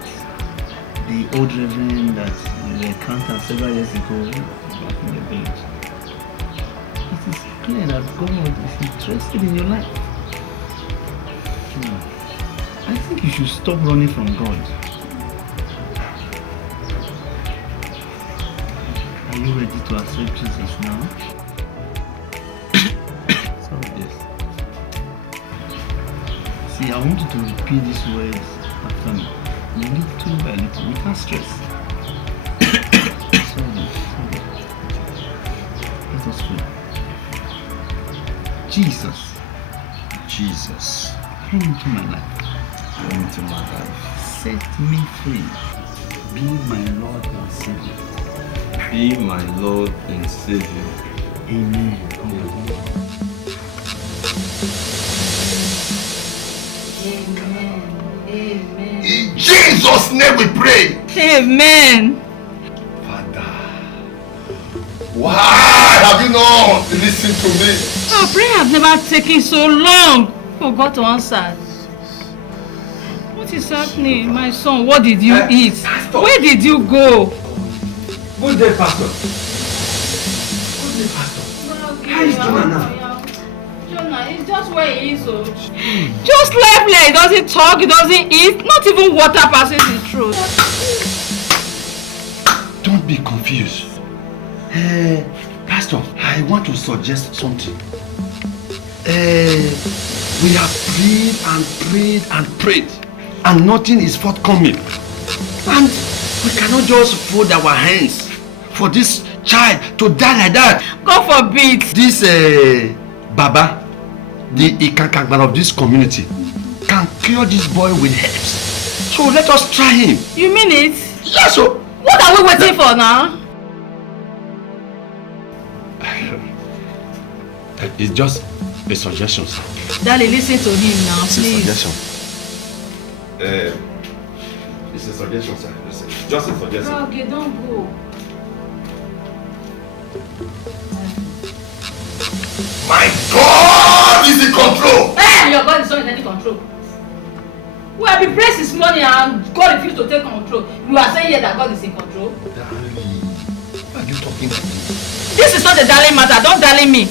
the old reverend that you encountered several years ago back in the village. It is clear that God is interested in your life. I think you should stop running from God. Are you ready to accept Jesus now? Sorry, yes. See, I want you to repeat these words after me. Little by little, without stress. Sorry. Let us pray. Jesus, come into my life. Come into my life. Set me free. Be my Lord and Savior. Be my Lord and Savior. Amen. Amen. In Jesus' name we pray. Amen. Father, why have you not listened to me? Our prayer has never taken so long for God to answer. What is happening, my son? What did you eat? Pastor. Where did you go? Good day, Pastor. Good day, Pastor. How is Jonah now? Jonah, it's just where he is. So. Just left there. He doesn't talk, he doesn't eat. Not even water passes his throat. Don't be confused. Pastor, I want to suggest something. We have prayed and prayed and prayed, and nothing is forthcoming. And we cannot just fold our hands for this child to die like that. God forbid. This Baba, the Ikankangman of this community, can cure this boy with herbs. So let us try him. You mean it? Yes, so. What are we waiting for now? It's just a suggestion, sir. Daddy, listen to him now, It's a please. suggestion. It's a suggestion, sir. Just a suggestion. Okay, don't go. My God is in control. Hey, your God is not in any control. We have been praised this morning and God refused to take control. You are saying here that God is in control? Why are you talking to me? This is not a darling matter. Don't darling me.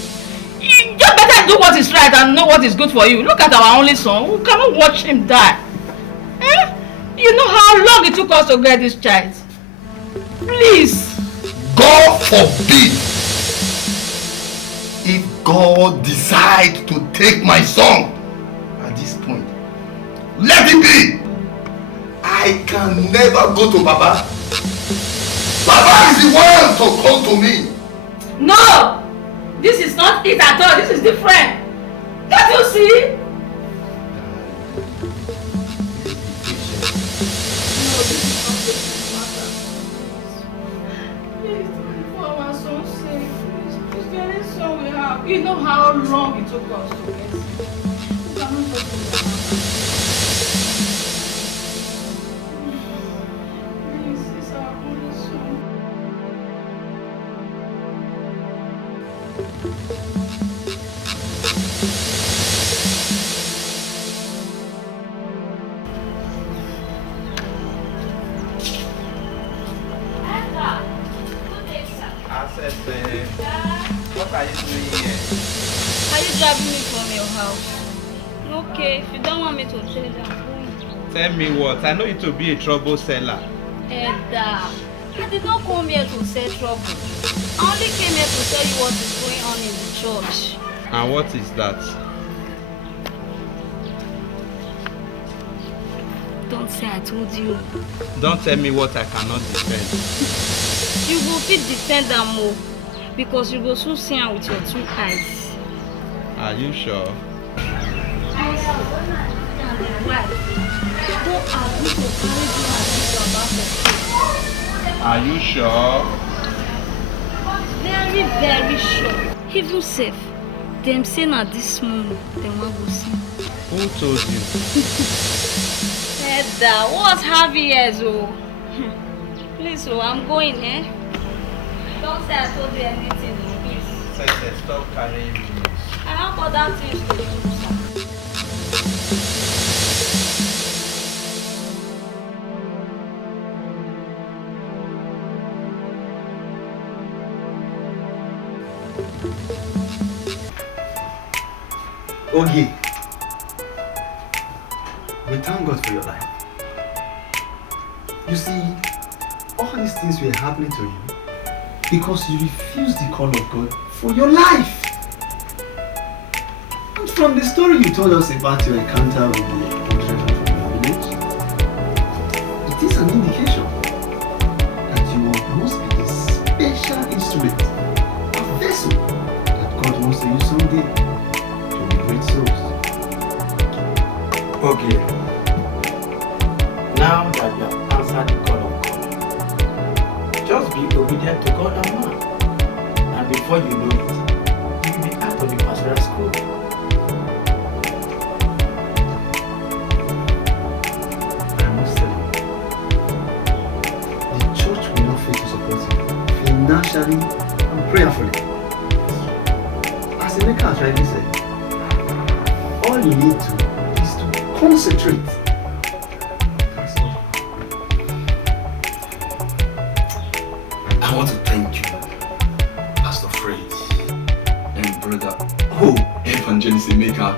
You better do what is right and know what is good for you. Look at our only son. We cannot watch him die. Eh? You know how long it took us to get this child. Please. God forbid. If God decides to take my son at this point, let it be. I I can never go to Baba. Baba is the one to come to me. No! This is not it at all. This is different. Can't you see? No, this is not the matter. Please, for our son's sake, please, the only son we have. You know how long it took us to get here. We cannot just do that. Please, it's our only son. What are you doing here? Are you driving me from your house? Okay, if you don't want me to tell you, I'm going. Tell me what? I know you to be a trouble seller. Edda, I did not come here to sell trouble. I only came here to tell you what is going on in the church. And what is that? Don't say I told you. Don't tell me what I cannot defend. You will fit defend them more because you will soon see them with your 2 eyes. Are you sure? Are you sure? Very, very sure. Even safe. Them say na this morning, them want go see. Who told you? Edda, what's happy years, oh? Please, oh, I'm going, eh? Don't say I told you anything, please. Say, stop carrying rumors. I have other things to do, sir. Okay. We thank God for your life. You see, all these things were happening to you because you refused the call of God for your life. And from the story you told us about your encounter with the driver from your village, it is an indication that you must be a special instrument, a vessel that God wants to use someday to liberate souls. Okay. Now that you have answered the call of God, just be obedient to God and man. And before you know it, you will be out of the pastoral school. I must tell you, the church will not fail to support you financially and prayerfully. As the maker has rightly said, all you need to is to concentrate. That's all. I want to thank you, Pastor Fred and Brother Evangelism Maker,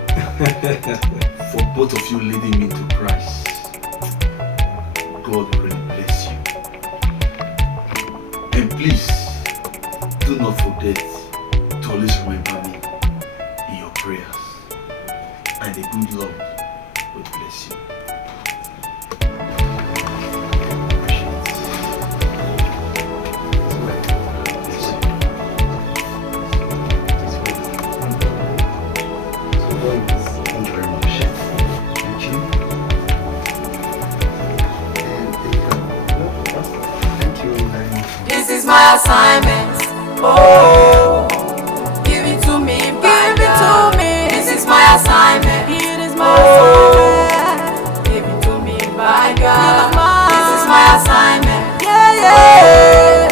for both of you leading me to Christ. God will really bless you. And please, do not forget to always remember me in your prayers. And the good Lord will bless you. Thank you very much. Thank you. And thank you very much. This is my assignment. Oh, give it to me, give it to me. This is my assignment. It is my assignment. Give it to me, by God. This is my assignment. Yeah, yeah.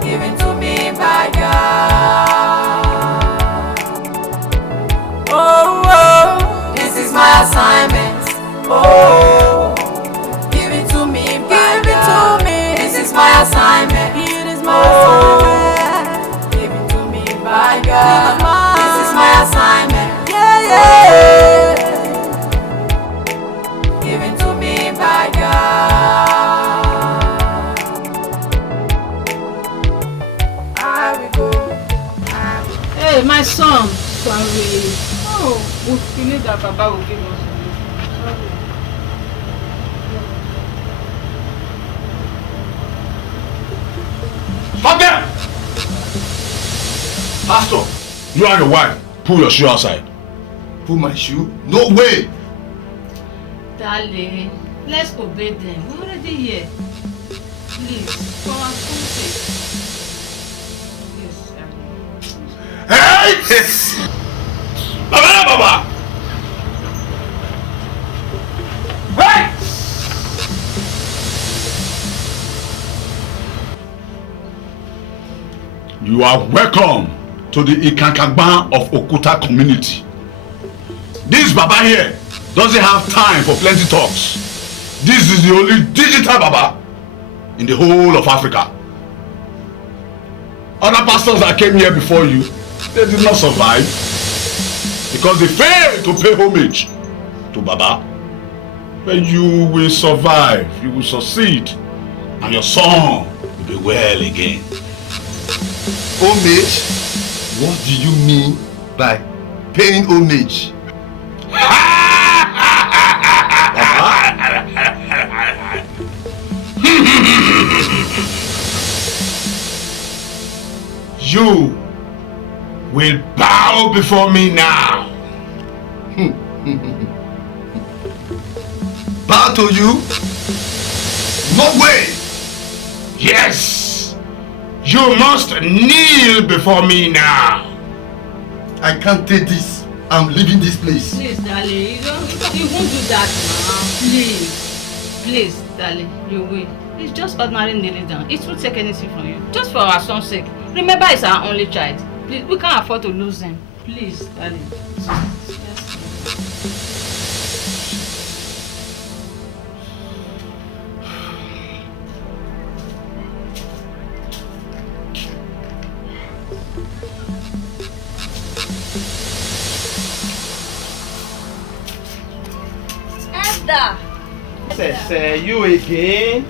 Give it to me, by God. Oh, oh, this is my assignment. Oh, give it to me, give it to me. This is my assignment. It is my assignment. Give it to me, by God. This is my assignment. Yeah, yeah. Give it to me, by God. I will go. Hey, my son. Sorry. Oh, we believe that Baba will give us a Pastor, you and your wife, pull your shoe outside. Pull my shoe? No way! Darling, let's obey them. We're already here. Please, for our son's sake. Please, Hey! Baba! Hey! You are welcome to the Ikankagban of Okuta community. This Baba here doesn't have time for plenty talks. This is the only digital Baba in the whole of Africa. Other pastors that came here before you, they did not survive because they failed to pay homage to Baba. But you will survive, you will succeed, and your son will be well again. Homage? What do you mean by paying homage? You will bow before me now. Bow to you? No way! Yes! You must kneel before me now. I can't take this. I'm leaving this place. Please, darling, you won't do that now. Please. Please, darling, you will. It's just ordinary kneeling down. It won't take anything from you. Just for our son's sake. Remember, it's our only child. Please, we can't afford to lose him. Please, darling. Yes. You again?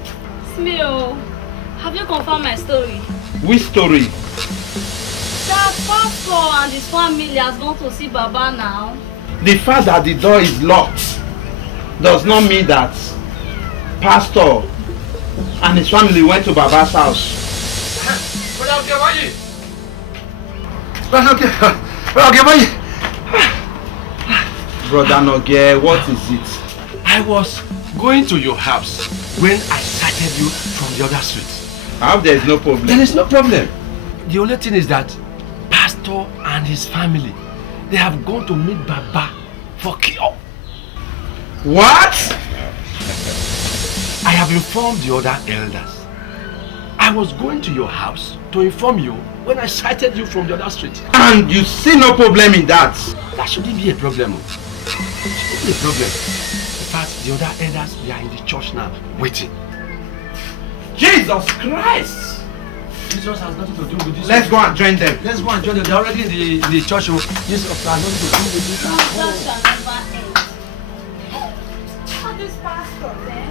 It's me, oh. Have you confirmed my story? Which story? That pastor and his family has gone to see Baba now. The fact that the door is locked does not mean that pastor and his family went to Baba's house. Brother Noge, what is it? I was going to your house when I sighted you from the other street. I hope there is no problem. There is no problem. The only thing is that pastor and his family, they have gone to meet Baba for cure. What? I have informed the other elders. I was going to your house to inform you when I sighted you from the other street. And you see no problem in that? That shouldn't be a problem. It shouldn't be a problem. In fact, the other elders, they are in the church now, waiting. Jesus Christ! Jesus has nothing to do with this. Let's go and join them. Let's go and join them. They're already in the church. Jesus has nothing to do with this. That shall never end. What is pastor then?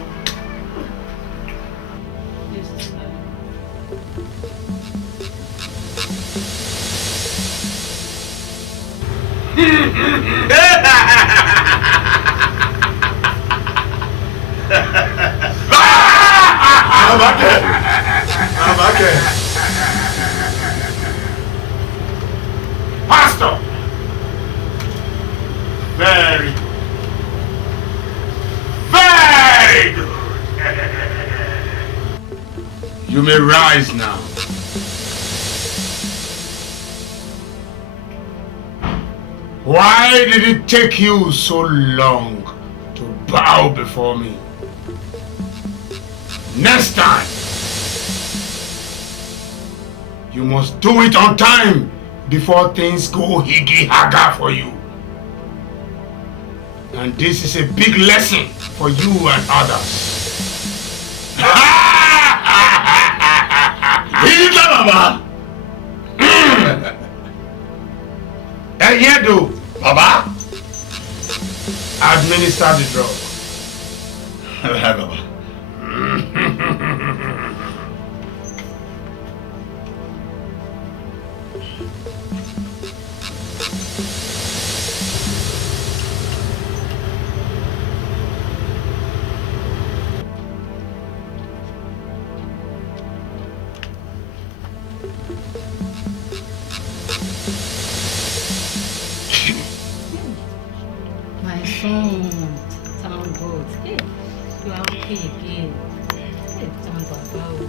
I'm again. Pastor. Very good. You may rise now. Why did it take you so long to bow before me? Next time, you must do it on time before things go higgy-haga for you. And this is a big lesson for you and others. Baba. Eyedo, Baba. Administer the drug. Baba. soon. Thank God. Hey, you are okay again. Hey, thank God.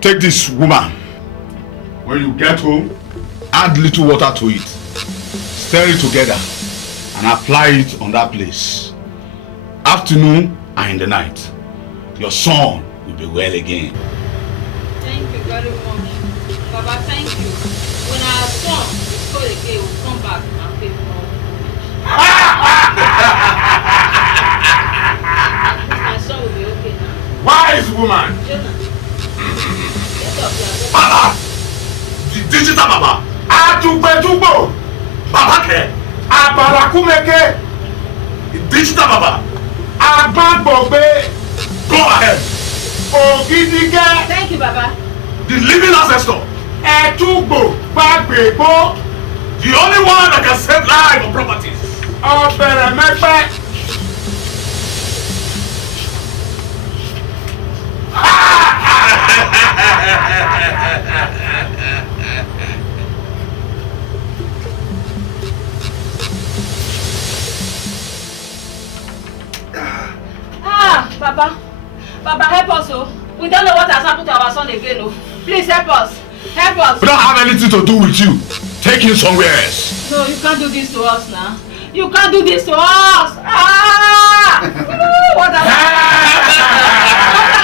Take this, woman. When you get home, add little water to it. Stir it together and apply it on that place. Afternoon and in the night, your son will be well again. Thank you very much. Baba, thank you. When our son is called again, we'll come back and pay more. My son will be okay now. Wise woman! Jonah. Baba! The digital Baba! Atugbetubo! Baba ke! Abarakumeke! The digital Baba! Agbagbobe! Go ahead! Ogidige! Thank you, Baba. The living ancestor! Etugbo! Bagbebo! The only one that can save life or properties! Oberemepe! Baba. Baba, help us, oh. We don't know what has happened to our son again, oh. Please help us. Help us. We don't have anything to do with you. Take him somewhere else. No, you can't do this to us now. You can't do this to us. Ah! What has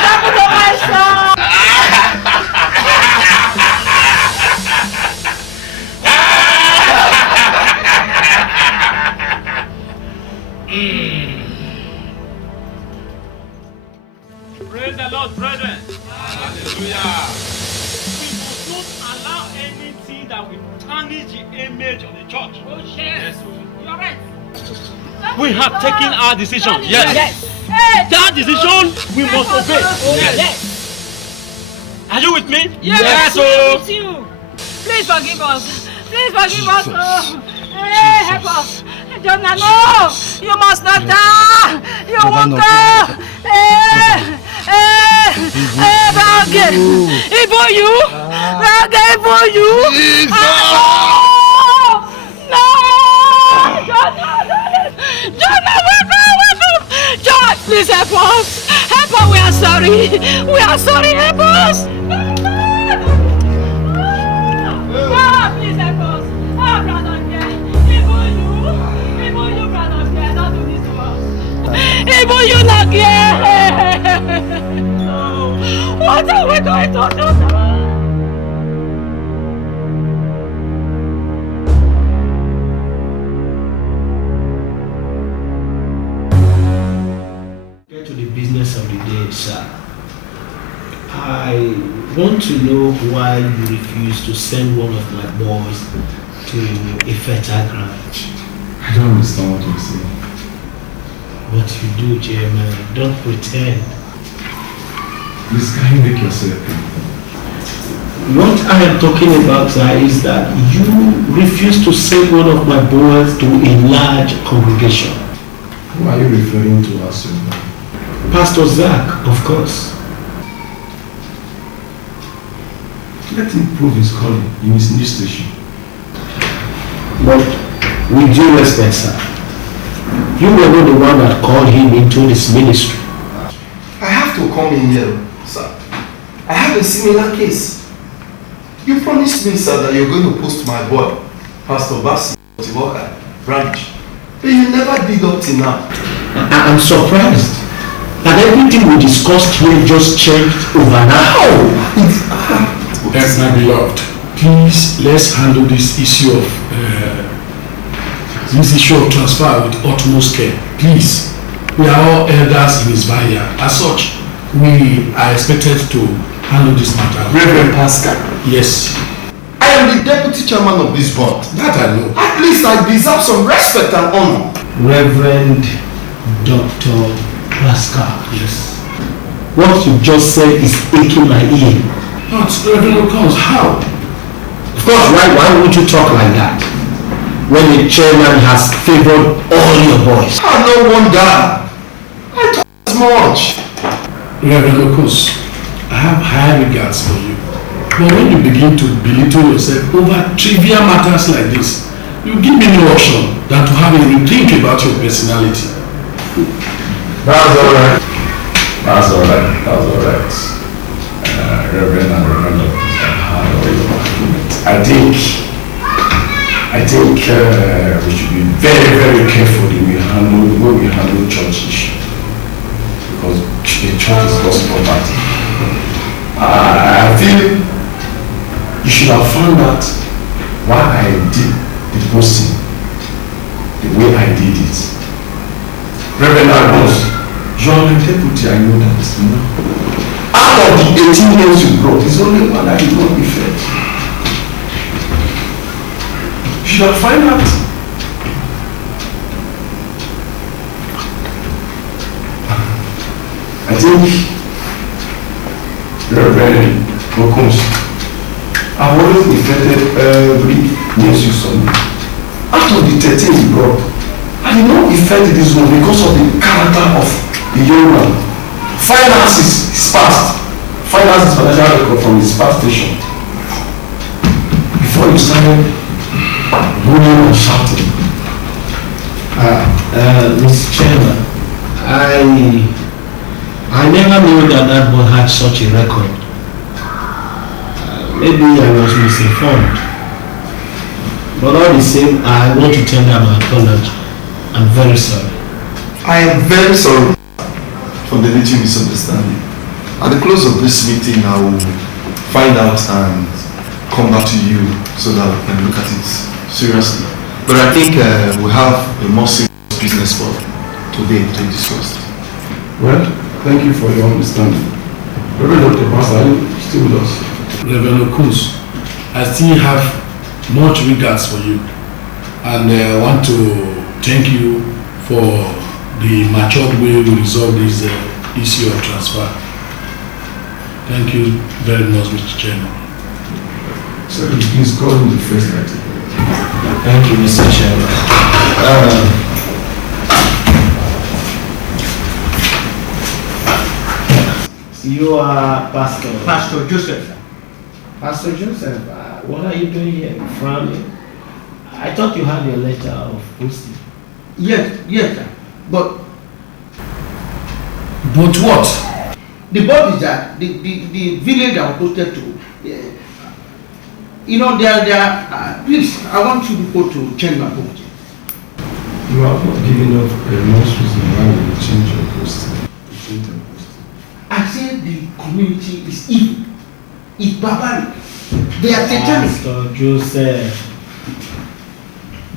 happened to my son? Praise the Lord, brethren. Hallelujah. We must not allow anything that will tarnish the image of the church. Oh, yes. You're right. We have taken our decision. Yes. Hey, that decision we must obey. Yes. Are you with me? Yes. With you. Please forgive us. Please forgive us. Oh. Hey, help us. Jonah, no. You must not die. You won't go. Hey. Bage. Even you. Bage, even you. No. Jonah, wake up. John, please help us. Help us. We are sorry. We are sorry. Help us. God, please help us. Oh, brother, even you, brother, don't do this to us. Even you, not here. No. What are we going to do? Get to the business of the day, sir. I want to know why you refuse to send one of my boys to a fertile ground. I don't understand what you're saying. What you do, Jeremiah, don't pretend. Please, can you make yourself clear? What I am talking about, sir, is that you refuse to send one of my boys to a large congregation. Who are you referring to as your boy? Pastor Zach, of course. Let him prove his calling in his new station. But with due respect, sir, you were not the one that called him into this ministry. I have to come in here, sir. I have a similar case. You promised me, sir, that you're going to post my boy, Pastor Bassi, Walker, branch. But you never did up till now. I'm surprised that everything we discussed here just changed overnight. That's my beloved. Please, let's handle this issue of transfer with utmost care. Please, we are all elders in his vineyard. As such, we are expected to handle this matter. Reverend Pascal. Yes. I am the deputy chairman of this board. That I know. At least I deserve some respect and honor. Reverend Dr. Pascal. Yes. What you just said is aching my ear. But Reverend O'Connor, how? Of course, why won't you talk like that? When the chairman has favored all your boys. Oh, no wonder. I talk as much. Reverend O'Connor, I have high regards for you. But when you begin to belittle yourself over trivial matters like this, you give me no option than to have a rethink about your personality. That's alright. That's alright. That's alright. Reverend and Reverend, I think we should be very, very careful when we handle church issue, because the church is God's property. I feel you should have found out why I did the posting the way I did it. Reverend Agnes, you are my deputy, I know that. You know? Out of the 18 names you brought, there's only one that did not be fed. You should have found out. I think Reverend Okons, I've always defended every news you saw me. Out of the 13 you brought, I did not defend this one because of the character of the young man. Finances, his past. Finances, financial record from his past station. Before you started bullying and shouting. Mr. Chairman, I never knew that boy had such a record. Maybe I was misinformed. But all the same, I want to tender my apology. I'm very sorry. I am very sorry for the little misunderstanding. At the close of this meeting, I will find out and come back to you so that we can look at it seriously. But I think we have a more serious business for today to discuss. Well, thank you for your understanding. Reverend Dr. Pastor, are you still with us? Reverend Okuz, I still have much regards for you, and I want to thank you for the matured way we resolve this issue of transfer. Thank you very much, Mr. Chairman. So please go in the first item. Thank you, Mr. Chairman. You are Pastor Joseph. Pastor Joseph, what are you doing here? Frowning? I thought you had your letter of posting. Yes, sir. But what? The board is that the village I was posted to, they are please, I want you people to change my posting. You have not given up a most reason why you change your posting. I said the community is evil. It's barbaric. They are satanic. Pastor Joseph,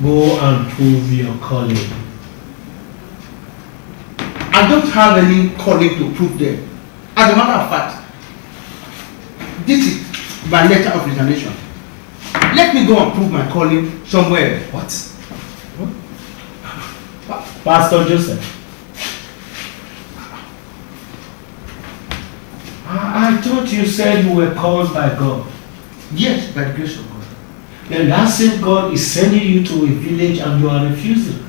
go and prove your calling. I don't have any calling to prove them. As a matter of fact, this is my letter of resignation. Let me go and prove my calling somewhere. What? Pastor Joseph, I thought you said you were called by God. Yes, by the grace of God. Then that same God is sending you to a village and you are refusing.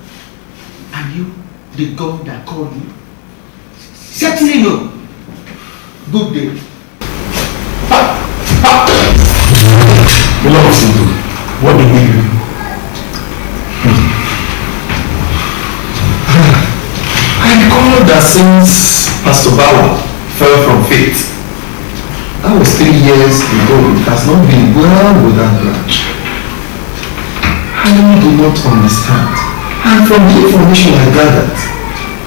And you, the God that called you? Certainly no. Good day. Beloved Sindu, what do we do? I recall that since Pastor Bawa fell from faith, that was 3 years ago, it has not been well with that branch. I do not understand. And from the information I gathered,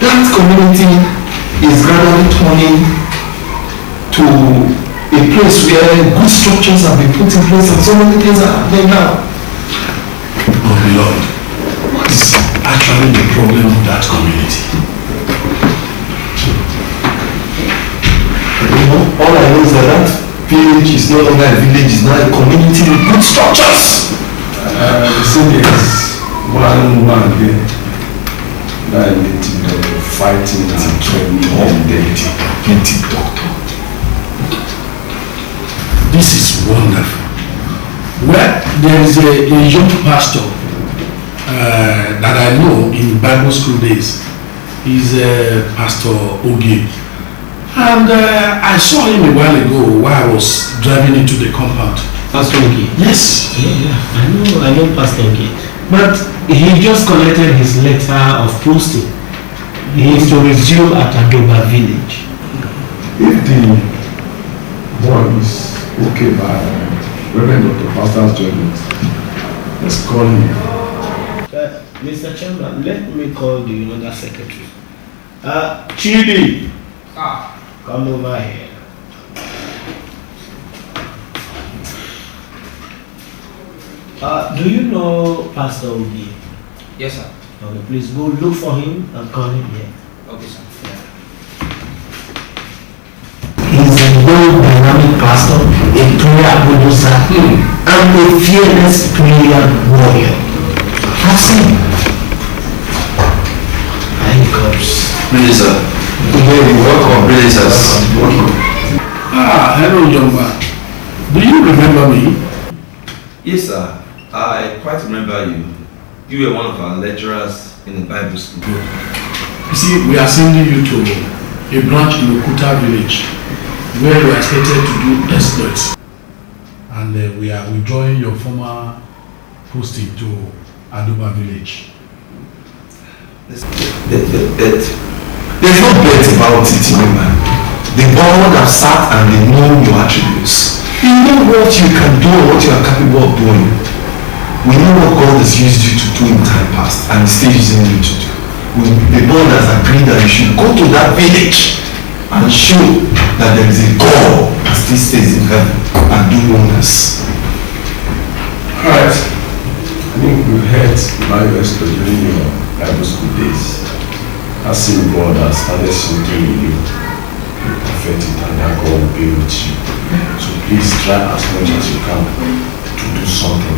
that community is gradually turning to a place where good structures have been put in place and so many things are happening now. Oh Lord, what is actually the problem of that community? All I know is that village is no longer a village, it's now a community with good structures. The thing is, one man there, that native fighting and training and native doctor. This is wonderful. Well, there is a young pastor that I know in Bible school days. He's Pastor Ogie. And I saw him a while ago while I was driving into the compound. Pastor Nke? Yes. Yeah, I know Pastor Nke. But he just collected his letter of posting. He is to resume at Adoba village. If the boy is okay by Reverend Dr. Pastor's judgment, let's call him. Mr. Chairman, let me call the another secretary. Chidi, come over here. Do you know Pastor Obi? Yes, sir. Okay, please go look for him and call him here. Okay, sir. He's a young dynamic pastor, a prayer producer, and a fearless prayer warrior. Have seen. Here he comes. Minister. Welcome, ministers. Welcome. Hello, young man. Do you remember me? Yes, sir. I quite remember you. You were one of our lecturers in the Bible school. You see, we are sending you to a branch in Okuta village where we are expected to do exploits. And we are withdrawing your former posting to Adoba village. There's no bet about it, man. The God have sat and they know your attributes. You know what you can do and what you are capable of doing. We know what God has used you to do in time past and is still using you to do. The God has agreed that you should go to that village and show that there is a God that still stays in heaven and do wonders. Alright. I think we heard about your exploit during your Bible school days. I see God has started something in you. You perfect it and that God will be with you. So please try as much as you can to do something.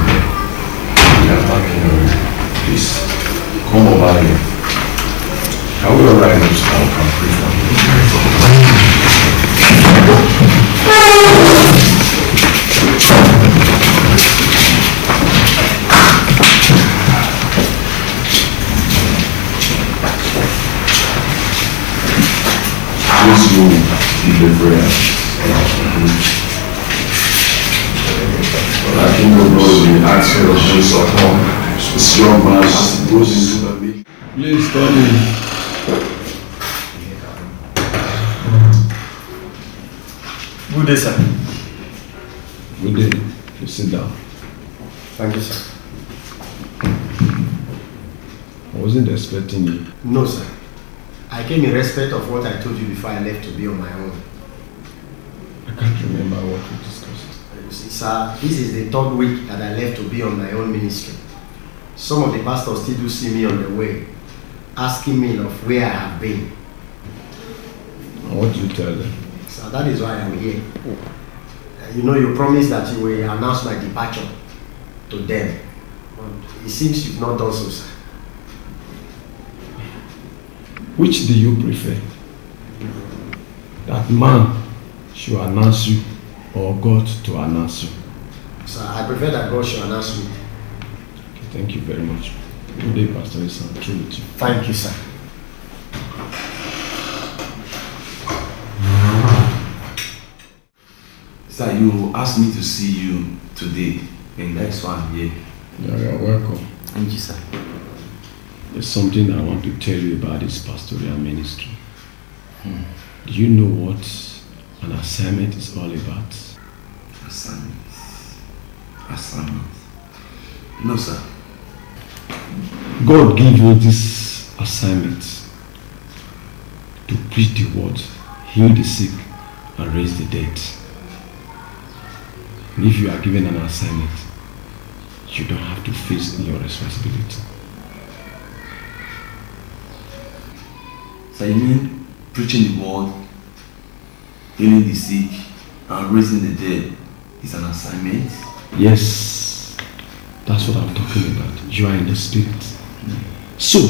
Please come over here. Can we all write this down? Can pray for Please go in the prayer. I can no glory ask for the grace of God. This young man as he goes into the meeting. Please come in. Good day, sir. Good day. You sit down. Thank you, sir. I wasn't expecting you. No, sir. I came in respect of what I told you before I left to be on my own. I can't remember what we discussed. Sir, this is the third week that I left to be on my own ministry. Some of the pastors still do see me on the way, asking me of where I have been. And what do you tell them? So that is why I'm here. You know, you promised that you will announce my departure to them. But it seems you've not done so, sir. Which do you prefer? That man should announce you or God to announce you? Sir, I prefer that God should announce me. Okay, thank you very much. Good day, Pastor. It's true with you. Thank you, sir. Sir, you asked me to see you today, and that's why I'm here. Yeah, you're welcome. Thank you, sir. There's something I want to tell you about this pastoral ministry. Do you know what an assignment is all about? Assignment. No, sir. God gave you this assignment to preach the word, heal the sick, and raise the dead. And if you are given an assignment, you don't have to face your responsibility. So you mean preaching the word, healing the sick, and raising the dead is an assignment? Yes, that's what I'm talking about. You are in the spirit. So,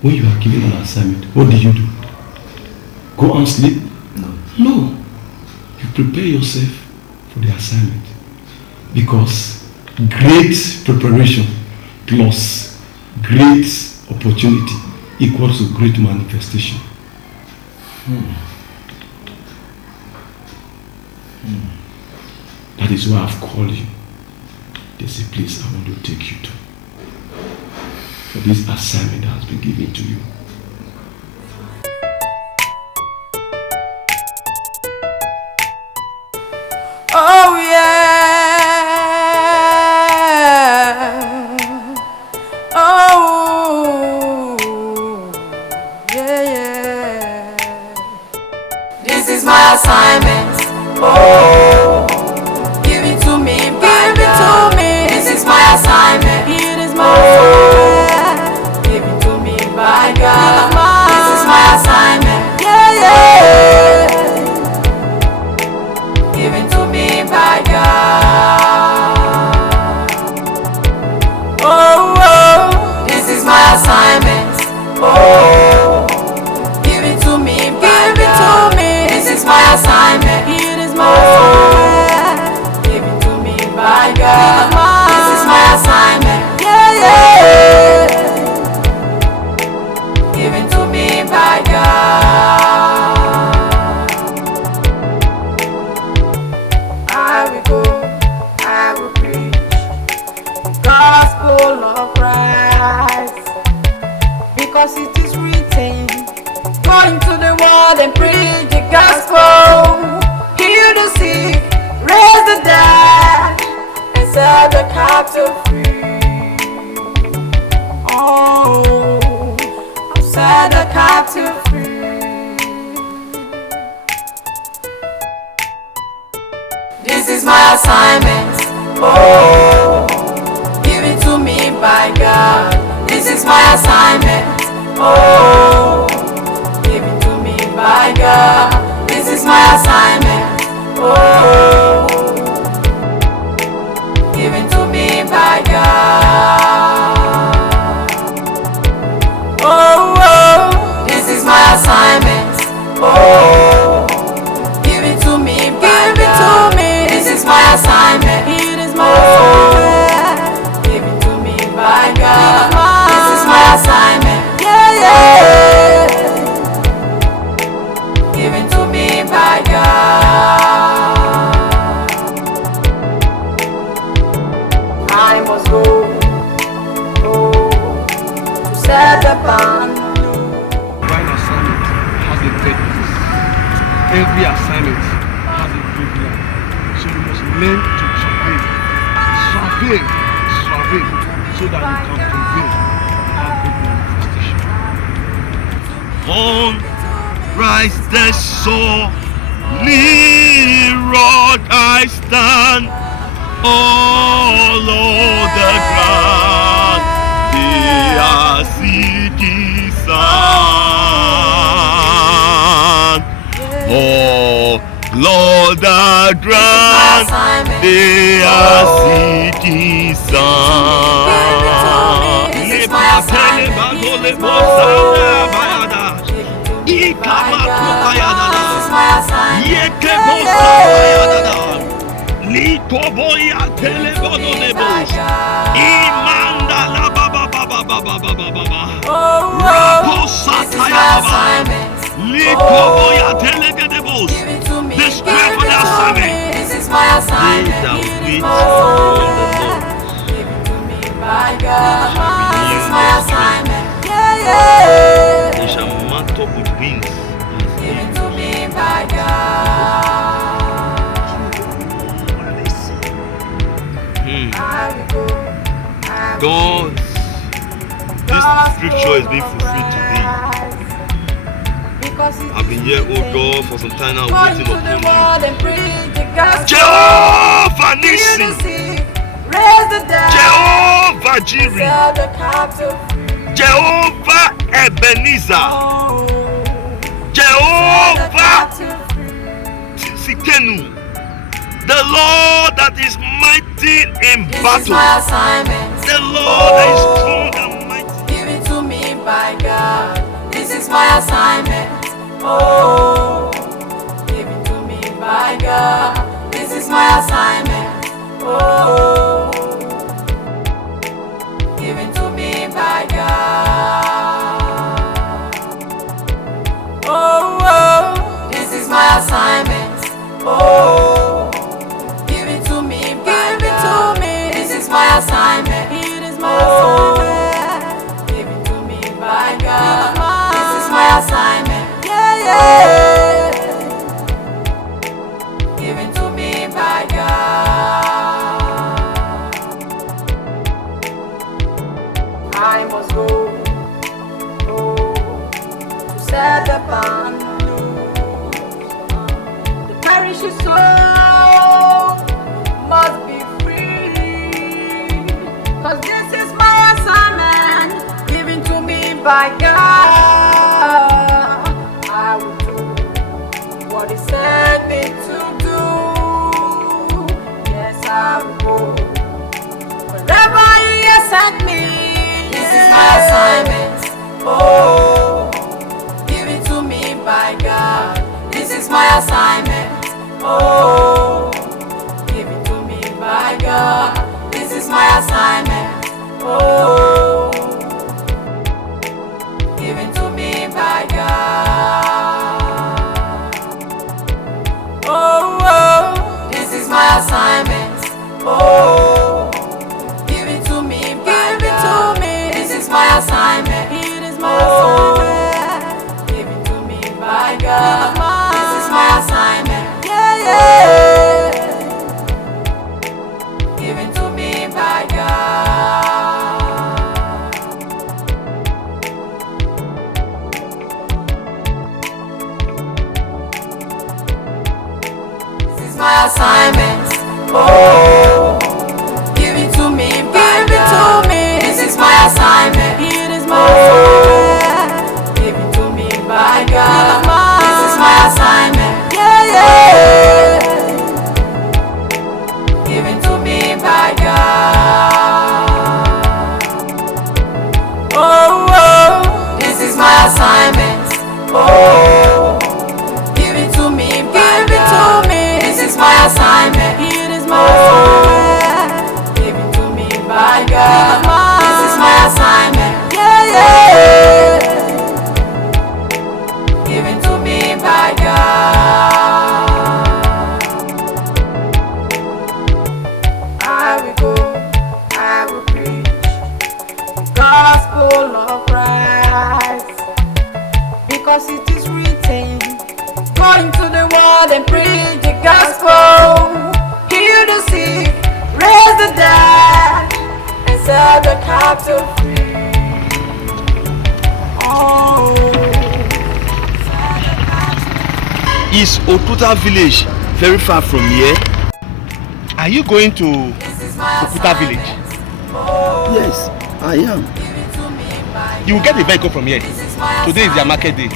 when you are given an assignment, what do? Go and sleep? No. You prepare yourself for the assignment. Because great preparation plus great opportunity equals to great manifestation. That is why I've called you. There's a place I want to take you to. For this assignment that has been given to you. Oh yeah. Oh yeah. This is my assignment. Oh, give it to me, give it to me. This is my assignment. It is my assignment. Give it to me, by God. This is my assignment. Yeah, yeah. Give it to me, by God. Oh, oh, this is my assignment. Oh, give it to me, by God. This is my assignment. It is my assignment. Give it to me, by God. This is my assignment. Yeah, yeah. Give it to me, by God. I will go, I will preach the gospel of Christ, because it is written, go into the world and preach the gospel, heal the sick, raise the dead, and set the captive free. Oh, set the captive free. This is my assignment. Oh, give it to me, by God. This is my assignment. Oh, give it to me, by God. This is my assignment. Oh, give it to me, by God. Oh, oh, this is my assignment. Oh, give it to me, by God. This is my assignment. It is my assignment. Give it to me, by God. This is my assignment. Yeah, yeah. Give it to me, by God. I must go to set the band. Divine assignment has a purpose. Every assignment has a graveyard. So you must learn to travail, so that you can prevail and have good manifestation. On rise the soul, rock I stand, all over the ground, they are seeking sun. Oh, Lord, the ground, they are seeking sun. This is my assignment. This is my assignment. Give it to me, by God. This is my assignment. Yeah, yeah. They shall mount up with wings. Give it to me, by God. God, this scripture is being fulfilled today. I've been here, oh God, for some time now, waiting upon you. Jehovah Nissi, Jehovah Jireh, Jehovah Ebenezer, Jehovah Sikenu, the Lord that is mighty in battle, the Lord that is strong and mighty. Give it to me, by God. This is my assignment. Oh, give it to me, by God. This is my assignment. Oh, give it to me, by God. Oh, oh, this is my assignment. Oh, I must go to set the pan loose. The perishing soul must be free, 'cause this is my assignment given to me by God. I will do what He said me to do. Yes, I will go wherever He has sent me. This is my assignment. Oh, given to me by God. This is my assignment. Oh, given to me by God. This is my assignment. Oh, given to me by God. Oh, this is my assignment. Oh, given to me by God. This is my assignment. It is my assignment. Given to me by God. This is my assignment. Yeah. Given to me by God. This is my assignment. Oh, given to me by God. This is my assignment. It is my assignment. Given to me by God. This is my assignment. Yeah. Given to me by God. Oh, this is my assignment. Oh, given to me by God. This is my assignment. It is my assignment. Given to me by God. This is my assignment. Yeah. Given to me by God. I will go, I will preach the gospel of Christ, because it is written, go into the world and preach the gospel, heal the sick, raise the dead, and set the captive free. Oh. Is Okuta village very far from here? Are you going to Okuta village? Yes, I am. You will get a vehicle from here. Today is their market day.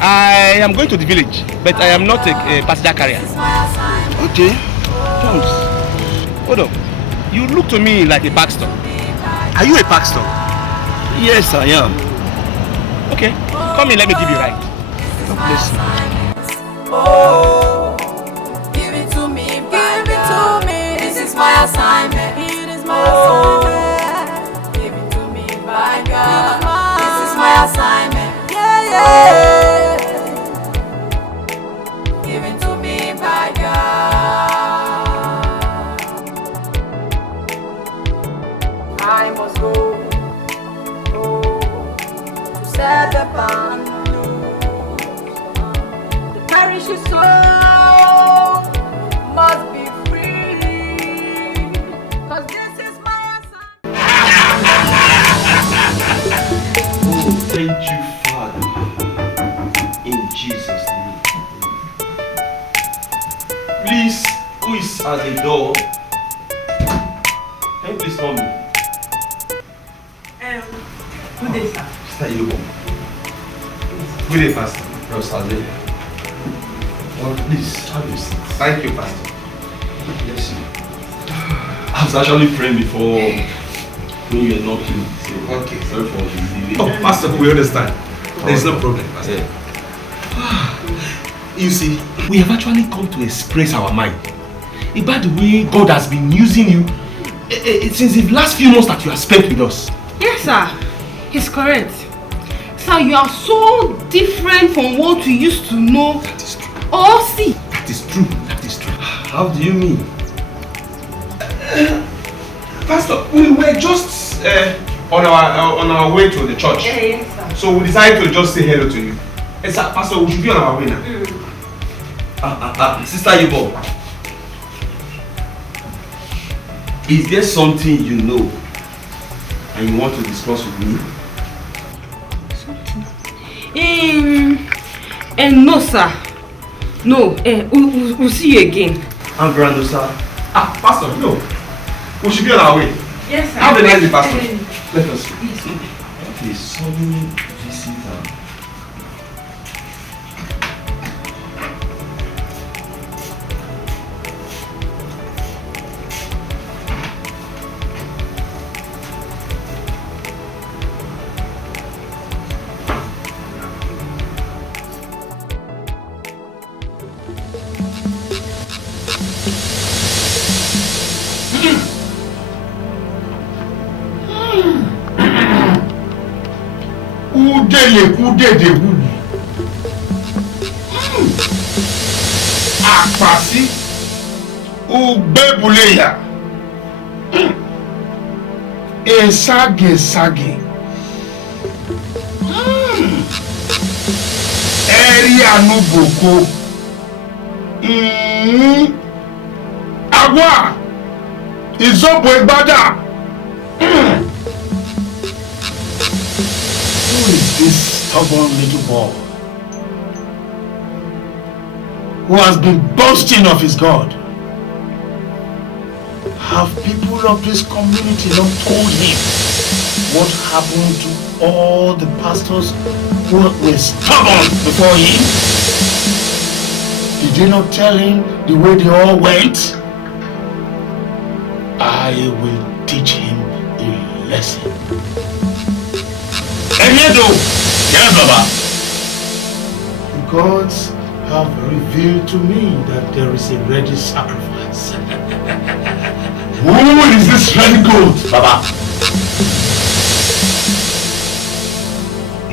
I am going to the village, but I am not a passenger carrier. Okay, thanks. Hold on. You look to me like a pastor. Are you a pastor? Yes, I am. Okay, come in, let me give you a ride. God bless you. Oh, give it to me, give it to me. This is my assignment. It is my assignment. Give it to me by God. This is my assignment. Yeah. Give it to me by God. I must go to set the pan. Perishing soul must be free, 'cause this is my assignment. Oh, thank you, Father, in Jesus' name. Please, who is at the door? Can you please call me? Good day, sir. Sister Yobo. Good day, Pastor. Rosalie. Well, please, have your seat. Thank you, Pastor. Yes, sir. I was actually praying before when you were knocking. So, okay. Sorry for the delay. Oh, Pastor, we understand. There's no problem, Pastor. Yeah. You see, we have actually come to express our mind about the way God has been using you since the last few months that you have spent with us. Yes, sir. He's correct. Sir, you are so different from what we used to know. That is true. Or see. That is true. That is true. How do you mean? Pastor, we were just on our way to the church. Yes, sir. So we decided to just say hello to you. Yes, sir, Pastor, we should be on our way now. Sister Yobo, is there something you know and you want to discuss with me? No, sir. No, we'll see you again. I'm Brando, sir. Pastor, no. We should be on our way. Yes, sir. Have a nice day, Pastor. Let us see. What a sudden visitor. Kúdèdè wù mí. Àpàsí ugbébùléyà. Èságèságè. Ẹ̀rí ànúgbòkó. Àwa ìzọ́bù ìgbádà. Who is this stubborn little boy who has been boasting of his God? Have people of this community not told him what happened to all the pastors who were stubborn before him? Did they not tell him the way they all went? I will teach him a lesson. Yes, Baba. The gods have revealed to me that there is a ready sacrifice. Who is this ready goat, Baba?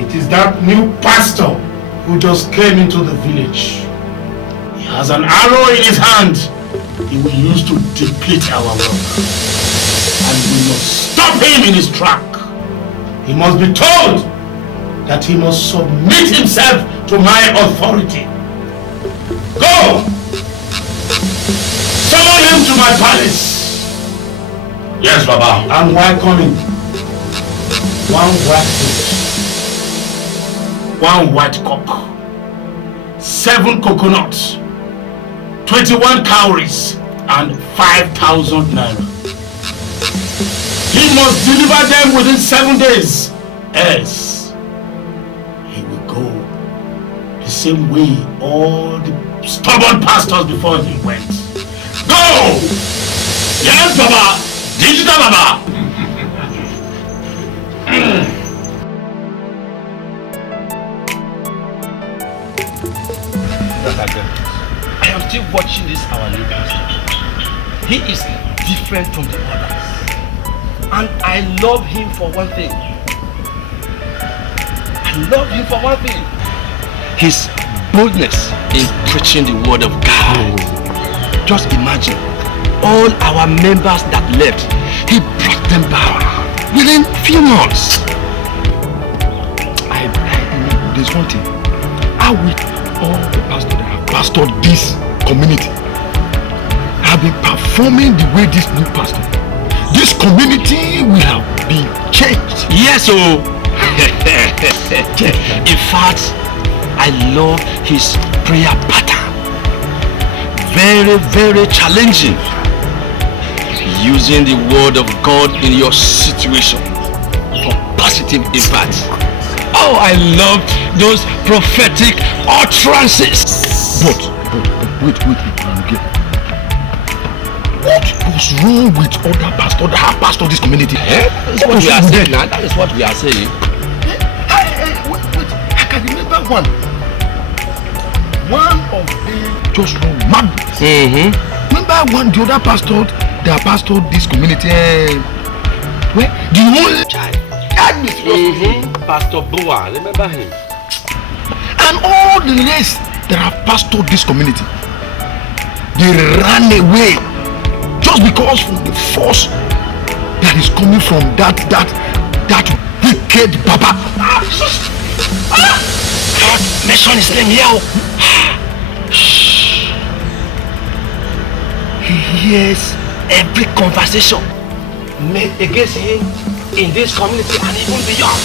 It is that new pastor who just came into the village. He has an arrow in his hand he will use to deplete our work. And we must stop him in his track. He must be told that he must submit himself to my authority. Go! Summon him to my palace. Yes, Baba. And while coming, 1 white goat, 1 white cock, 7 coconuts, 21 cowries, and 5,000 naira. He must deliver them within 7 days. Else, he will go the same way all the stubborn pastors before him went. Go! Yes, Baba! Digital Baba! I am still watching this our new pastor. He is different from the others. And I love him for one thing. His boldness in preaching the word of God. Just imagine, all our members that left, he brought them back within few months. There's one thing. I wish all the pastors that have pastored this community have been performing the way this new pastor. This community will have been changed. Yes, oh. In fact, I love his prayer pattern. Very, very challenging. Using the word of God in your situation for positive impact. Oh, I love those prophetic utterances. But wait. What goes wrong with other pastors that have pastored this community? That's what we are saying now. That is what we are saying. Wait. I can remember one. One of them just run mad. Remember the other pastor that pastored this community? Where? The only child. Pastor Boa, remember him? And all the rest that have pastored this community, they ran away. Just because from the force that is coming from that wicked Baba. Mention his name here. He hears every conversation made against him in this community and even beyond.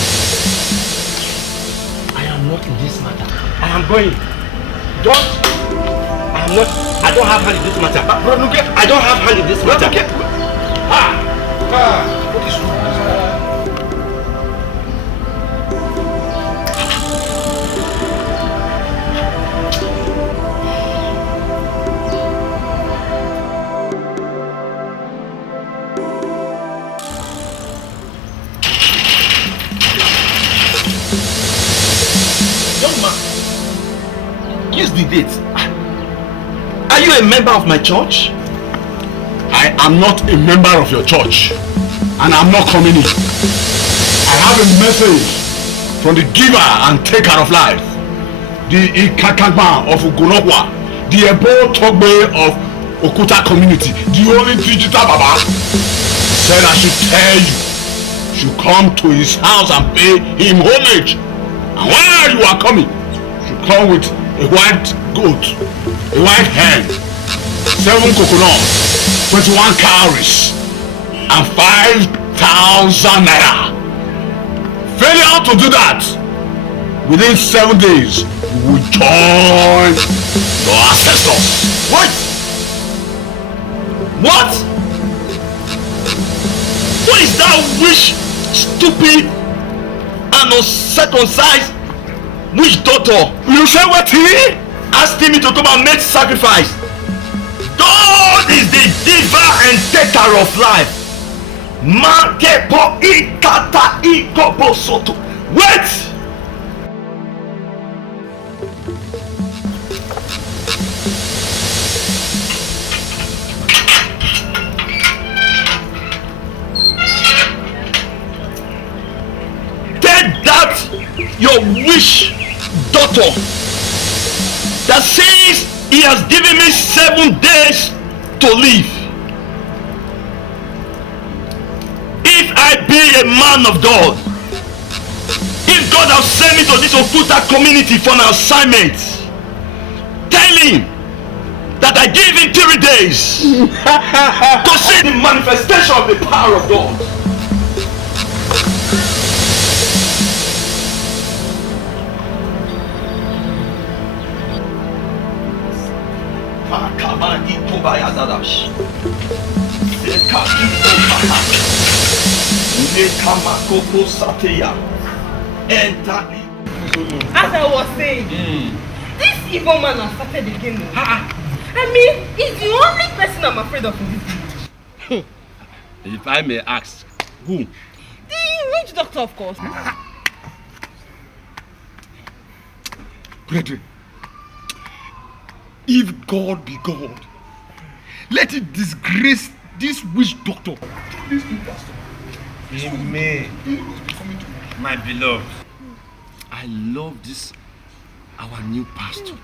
I am not in this matter. I am going. I don't have hand in this matter. I don't have hand in this matter. What is wrong? Young man, use the date. Are you a member of my church? I am not a member of your church, and I'm not coming in. I have a message from the giver and taker of life, the Ikakagba of Ugunokwa, the Ebo Togbe of Okuta community, the only digital Baba, said I should tell you, should come to his house and pay him homage. And while you are coming, you should come with a white goat, a white hen, 7 coconuts, 21 cowries, and 5,000 naira. Failure to do that, within 7 days, you will join your ancestors. What? What? What is that wish, stupid and uncircumcised witch doctor? You say what he? Asking me to come and make sacrifice. God is the giver and taker of life. Mankepo ikata ikopo soto. Wait! Take that, your wish daughter, that says he has given me 7 days to live. If I be a man of God, if God has sent me to this Okuta community for an assignment, tell him that I give him 3 days to see the manifestation of the power of God. As I was saying, this evil man has started again. I mean, he's the only person I'm afraid of in this village. If I may ask, who? The witch doctor, of course. Brethren, if God be God, let it disgrace this witch doctor. This new pastor. Amen. My beloved, I love this, our new pastor.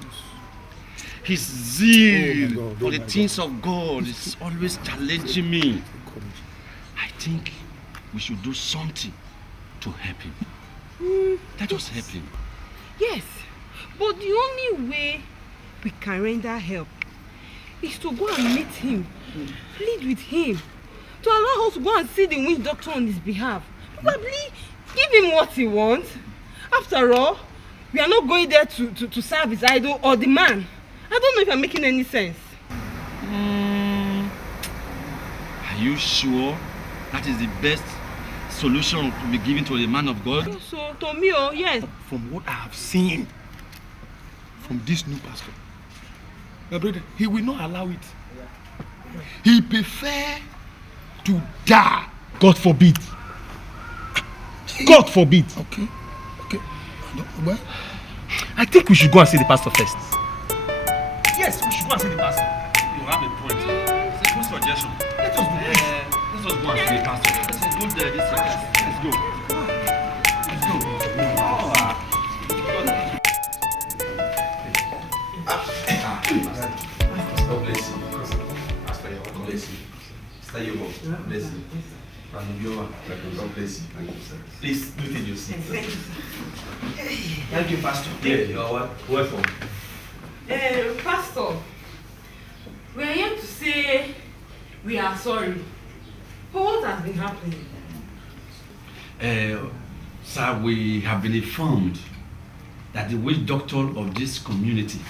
His zeal for the things of God is always challenging me. I think we should do something to help him. Let us help him. Yes, but the only way we can render help is to go and meet him, plead with him, to allow us to go and see the witch doctor on his behalf. Probably give him what he wants. After all, we are not going there to serve his idol or the man. I don't know if I'm making any sense. Are you sure that is the best solution to be given to the man of God? Yes, so, to me, oh, yes. From what I have seen from this new pastor, my brother, he will not allow it. He prefer to die. God forbid. God forbid. Okay. Well, I think we should go and see the pastor first. Yes, we should go and see the pastor. You have a point. It's a good suggestion. Let us do this. Let us go and see the pastor. It's a good let's go. Let's go. God bless you. God bless you. Stay your home. God bless you. God bless you. Please do take your seat. Thank you, Pastor. Yeah, you are welcome. Pastor, we are here to say we are sorry for what has been happening. Sir, we have been informed that the witch doctor of this community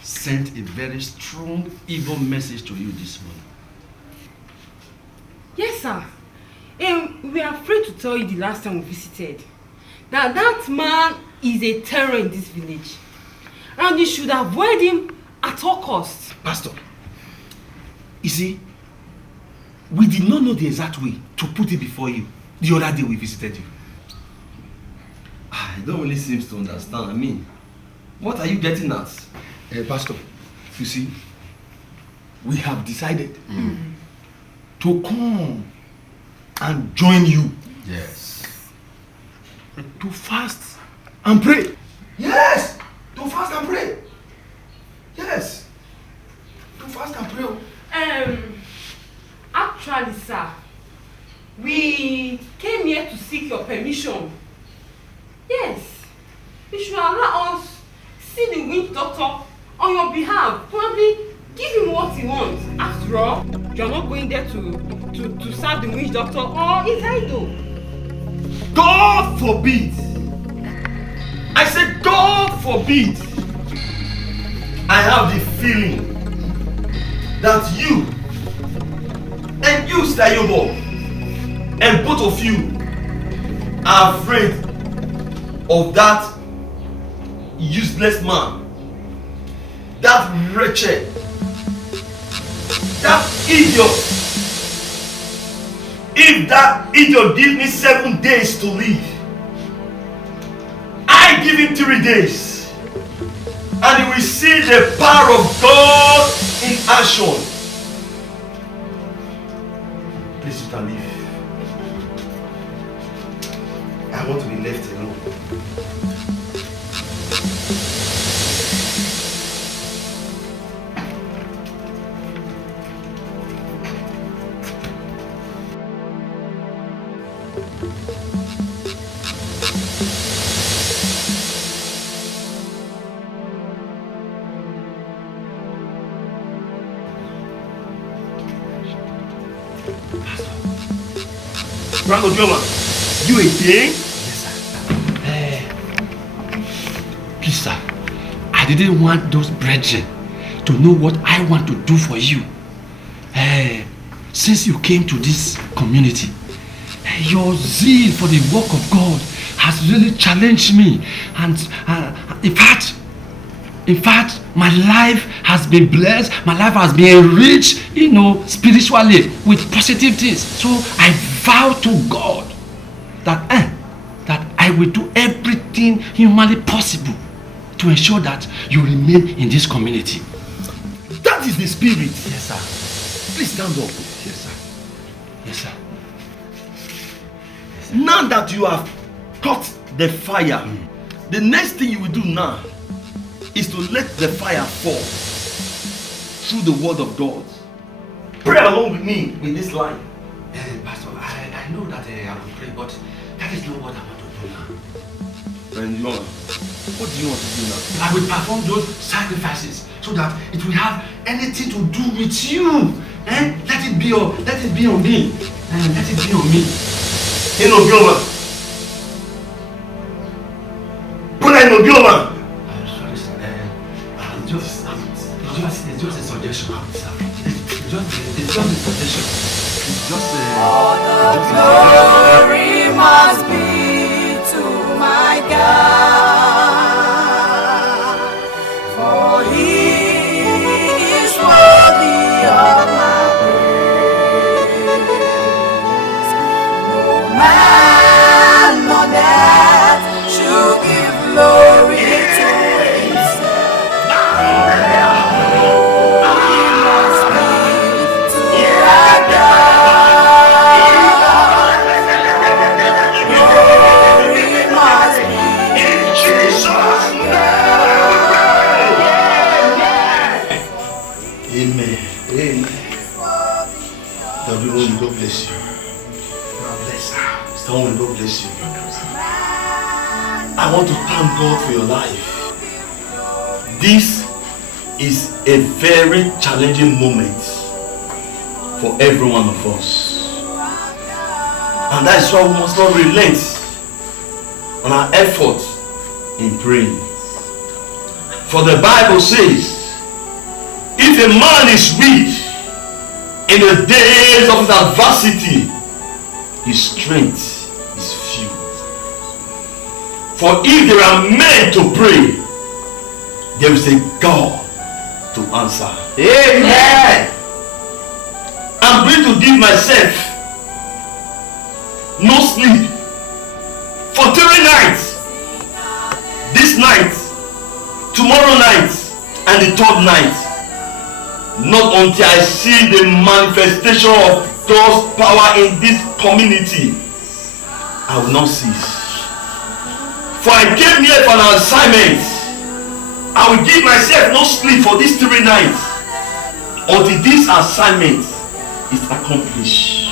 sent a very strong evil message to you this morning. Yes, sir. We are afraid to tell you the last time we visited that man is a terror in this village, and you should avoid him at all costs. Pastor, you see, we did not know the exact way to put it before you the other day we visited you. I don't really seem to understand. I mean, what are you getting at? Pastor, you see, we have decided to come and join you. Yes. To fast and pray. Yes! To fast and pray. Yes. To fast and pray. Actually, sir, we came here to seek your permission. Yes, you should allow us see the witch doctor on your behalf. Probably give him what he wants. After all, you're not going there to serve the witch doctor or his idol. God forbid! I said God forbid! I have the feeling that you and you, Stayobo, and both of you are afraid of that useless man, that wretched, that idiot. If that idiot gives me 7 days to live, I give him 3 days, and he will see the power of God in action. Please, you can leave. I want to be left alone. Brando Joma, you again? Yes, sir. Please, sir, I didn't want those brethren to know what I want to do for you. Since you came to this community, your zeal for the work of God has really challenged me. And in fact, my life has been blessed. My life has been enriched, spiritually with positive things. So I vow to God that I will do everything humanly possible to ensure that you remain in this community. That is the spirit. Yes, sir. Please stand up. Yes, sir. Yes, sir. Yes, sir. Now that you have caught the fire, the next thing you will do now is to let the fire fall through the word of God. Pray along with me with this line. Pastor, I know that I will pray, but that is not what I want to do now. And what do you want to do now? I will perform those sacrifices so that it will have anything to do with you. Let it be on me. Let it be on me. Enobioma. Brother Enobioma. I'm sorry, sir. It's just a suggestion. It's just a suggestion. All the glory must be to my God, for He is worthy of my praise. No man on earth should give glory to Himself. Glory must be to our God. Amen. Amen. God bless you. God bless you. Someone God bless you. I want to thank God for your life. This is a very challenging moment for every one of us. And that is why we must not relent on our effort in praying. For the Bible says, if a man is weak in the days of his adversity, his strength is few. For if there are men to pray, there is a God to answer. Amen. I'm going to give myself no sleep for 3 nights. This night, tomorrow night, and the 3rd night. Not until I see the manifestation of God's power in this community, I will not cease. For I came here for an assignment. I will give myself no sleep for these 3 nights until this assignment is accomplished.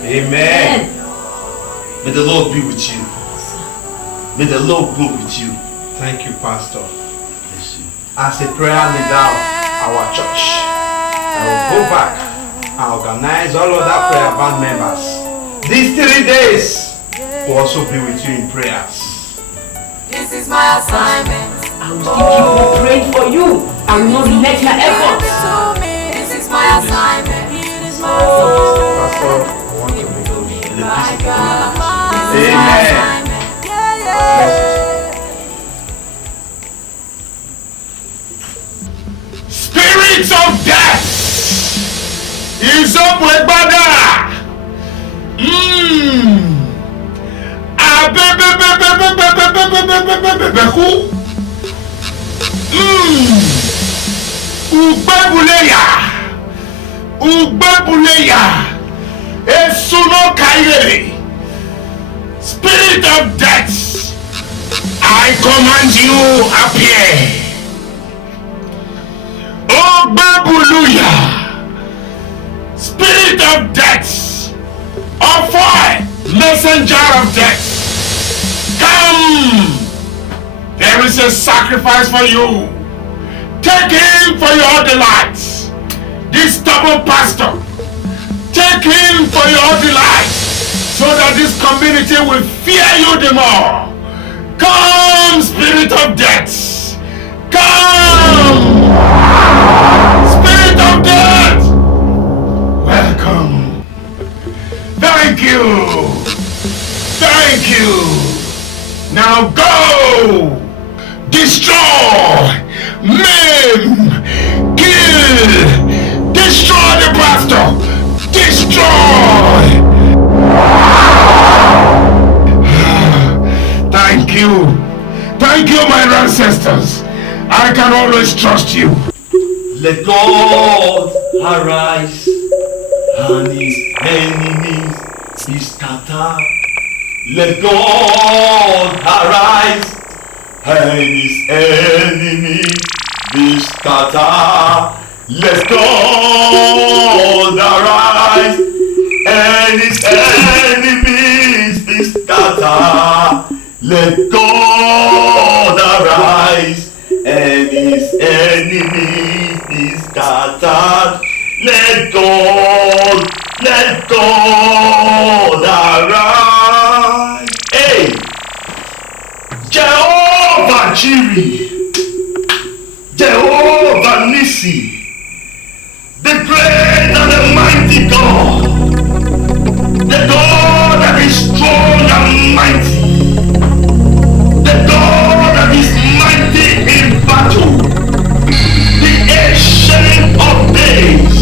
Amen. May the Lord be with you. May the Lord go with you. Thank you, Pastor. As a prayer leader of our church, I will go back and organize all other prayer band members. These 3 days will also be with you in prayers. This is my assignment. I will still keep on praying for you. I will not neglect your efforts. This is my assignment. Pastor, I want to make Amen. Spirits of death is up with Bada. Ubebuleya Esuno Kairi. Spirit of death, I command you appear. Ubebuluya, spirit of death, of fire, messenger of death, come. There is a sacrifice for you. Take him for your delights. This stubborn pastor, take him for your delights, so that this community will fear you the more. Come, spirit of death. Come, spirit of death. Welcome. Thank you. Thank you. Now go. Destroy. Maim. Kill. Destroy the pastor. Destroy. Thank you. Thank you, my ancestors. I can always trust you. Let God arise and his enemies be scattered. Let God arise and his enemies be scattered. Let God arise and his enemies be scattered. Let God arise and his enemies be scattered. Let God arise. Hey, Jehovah Jireh, Jehovah Nissi, the great and the mighty God, the God that is strong and mighty, the God that is mighty in battle, the ancient of days,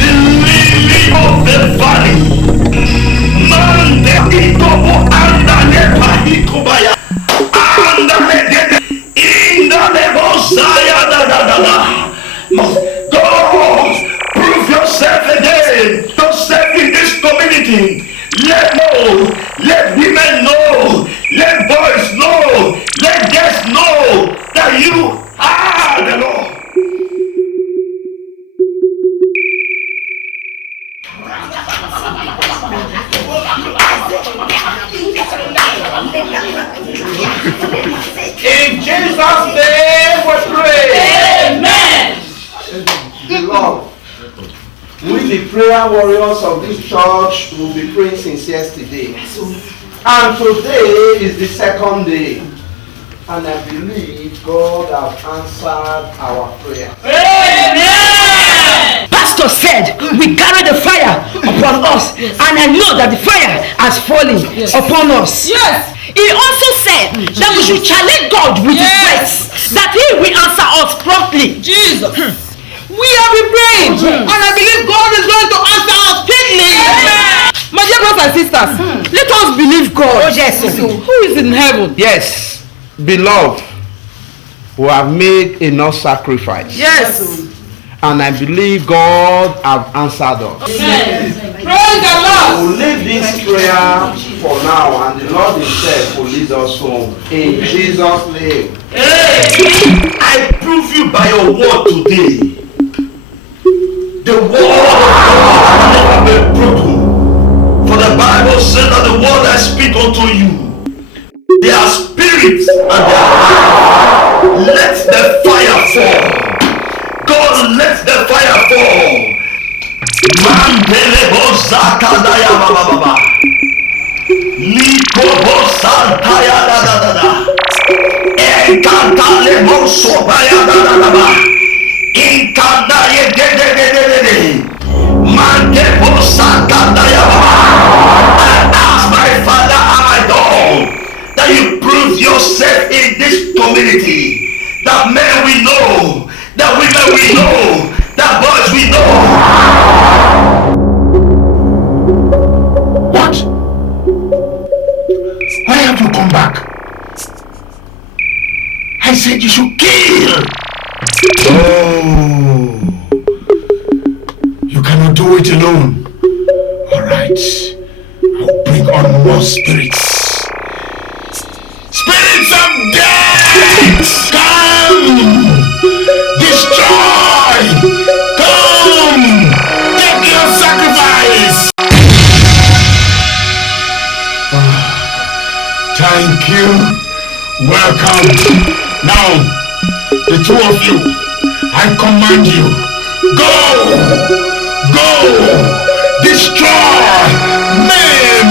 the lily of the valley, man the ikobo and the nepa ikobaya and the in the Messiah da. God, prove yourself again. prayer warriors of this church will be praying since yesterday. And today is the second day. And I believe God has answered our prayer. Amen! Pastor said we carry the fire upon us, and I know that the fire has fallen upon us. Yes. He also said that we should challenge God with his words, that he will answer us promptly. Jesus. We have been praying, and I believe God is going to answer us quickly. My dear brothers and sisters, let us believe God. Oh, yes. Who is in heaven? Yes. Beloved, who have made enough sacrifice. Yes. And I believe God has answered us. Yes. Praise the Lord. We'll leave this prayer for now, and the Lord himself will lead us home. In Jesus' name. Hey, I prove you by your word today. The word has never been broken. For the Bible said that the word I speak unto you, they are spirits and they are life. Let the fire fall. God, let the fire fall. Mandele bozakadaya baba baba. Liko bozantaya da da da da. Enkantale mosobaya da da da da. Inkandaye de de de de de de. Mande bozakadaya baba. I ask my Father and my God that you prove yourself in this community. That men we know, that women we know, that boys we know. What? Why have you come back? I said you should kill. Oh, you cannot do it alone. All right, I'll bring on more spirits. Spirits of death, come! Destroy! Come! Take your sacrifice! Thank you. Welcome. Now, the two of you, I command you, go! Go! Destroy! Maim!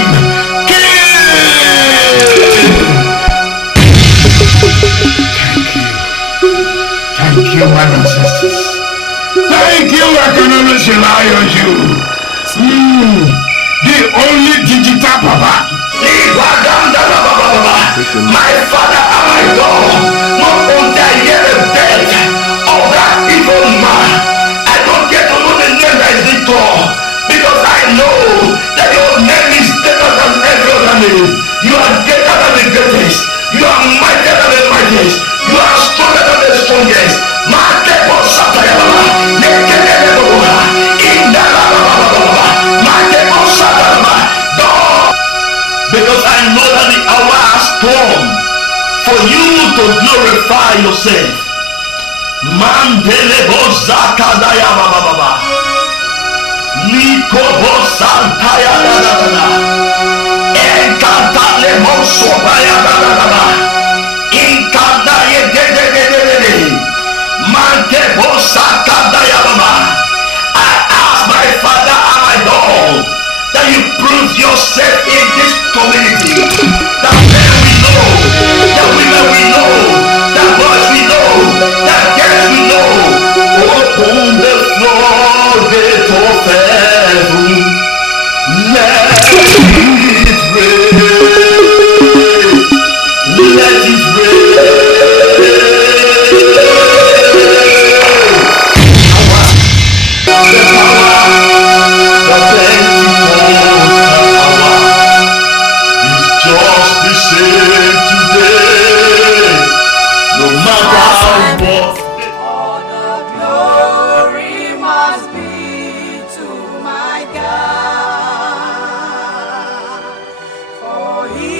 Thank you, my ancestors. Thank you, I can always rely on you. The only digital Baba. My Father and my God, not only I hear the death of that evil man, I don't get to know the name that is it all, because I know that your name is better than every other name. You are greater than the greatest. You are mightier than the mightiest. You are stronger than the strongest. Because I know that the hour has come for you to glorify yourself. Mandele bozakadaya baba baba. Liko bozantaya da da da da. Enkantale mosobaya da da da da. Inkadaye de de de de de de. Mante bozakadaya baba. I ask my Father and my God that you prove yourself in this community. That men we know, that women we know, that boys we know, that girls we know. Open the floodgate of heaven. Let it rain. Let it rain. The power, the just the same today, no matter what. All the glory must be to my God, for He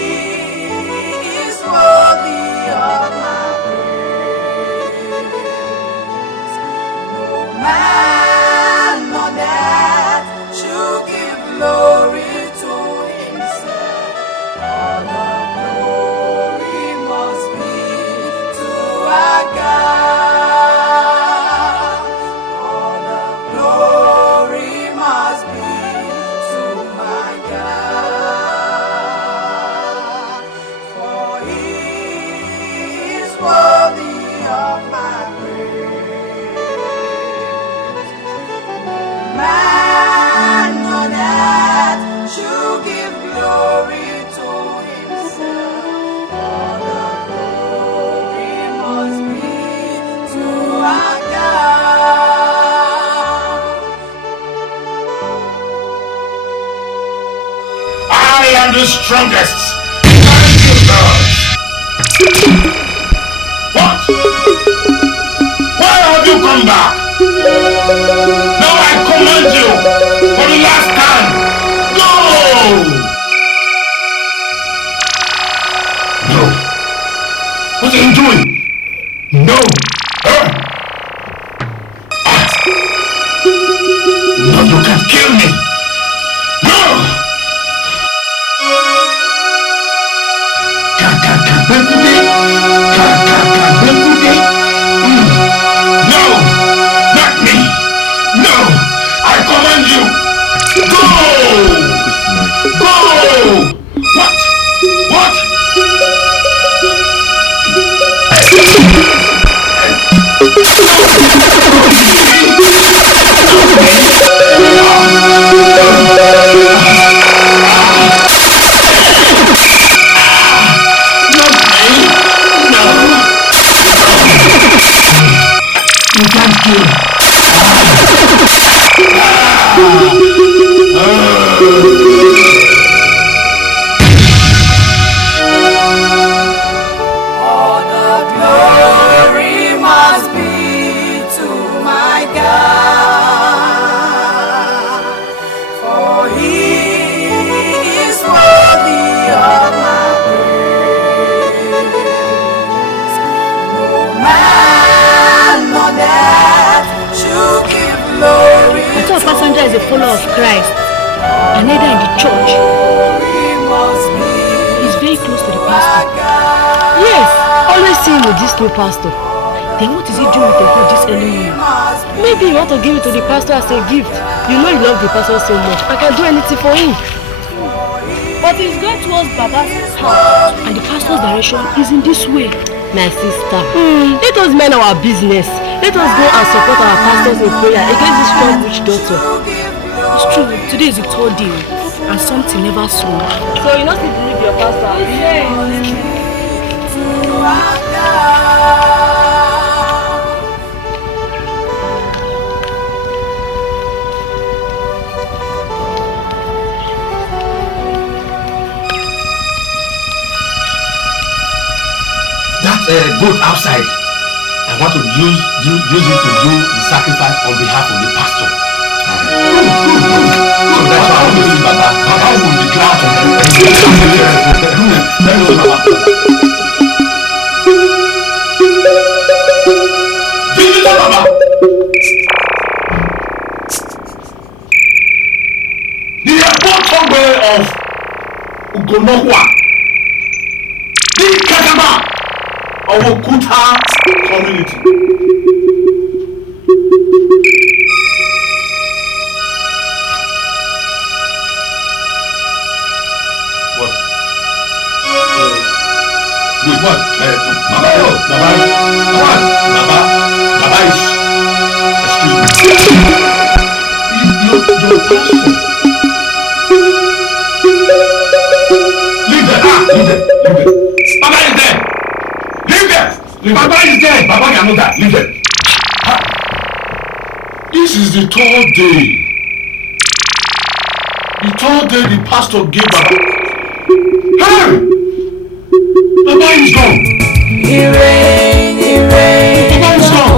is worthy of my praise. No man nor death should give glory to Himself. All the glory must be to our God. All the glory must be strongest. Thank you, Lord. What? Why have you come back? Now I command you for the last time. Go! No. What are you doing? No. No, you can't kill me. No. No, not me. No, I command you. Go! Go! What? What? All the glory must be to my God, for He is worthy of my praise. No man nor death should give glory. I thought Passenger is a follower of Christ, and neither in the church. He's very close to the pastor. Yes, always seeing with this new pastor. Then what is he doing with the food this early morning? Maybe you want to give it to the pastor as a gift. You know you love the pastor so much. I can do anything for him. But he's going towards Baba's house, and the pastor's direction is in this way. My sister, let us mind our business. Let us go and support our pastors in prayer against this strong witch doctor. It's true, today is the third day, and something never sold. So you not need to leave your pastor. That goat outside, I want to use it to do the sacrifice on behalf of the pastor. So that's why I want to see Baba. Baba will be glad to help. Let me see Baba. Visitor Baba. The bottom way of Ugonokwa. The Kakaba of Okuta community. Wait, what? Baba, Baba is, excuse me. Your pastor. Leave there, leave there. Baba is there. Leave there. Baba is there. Baba cannot die. Leave there. This is the third day. The third day the pastor gave Baba. Hey! Baba is gone. He reigns, he reigns. Baba is gone.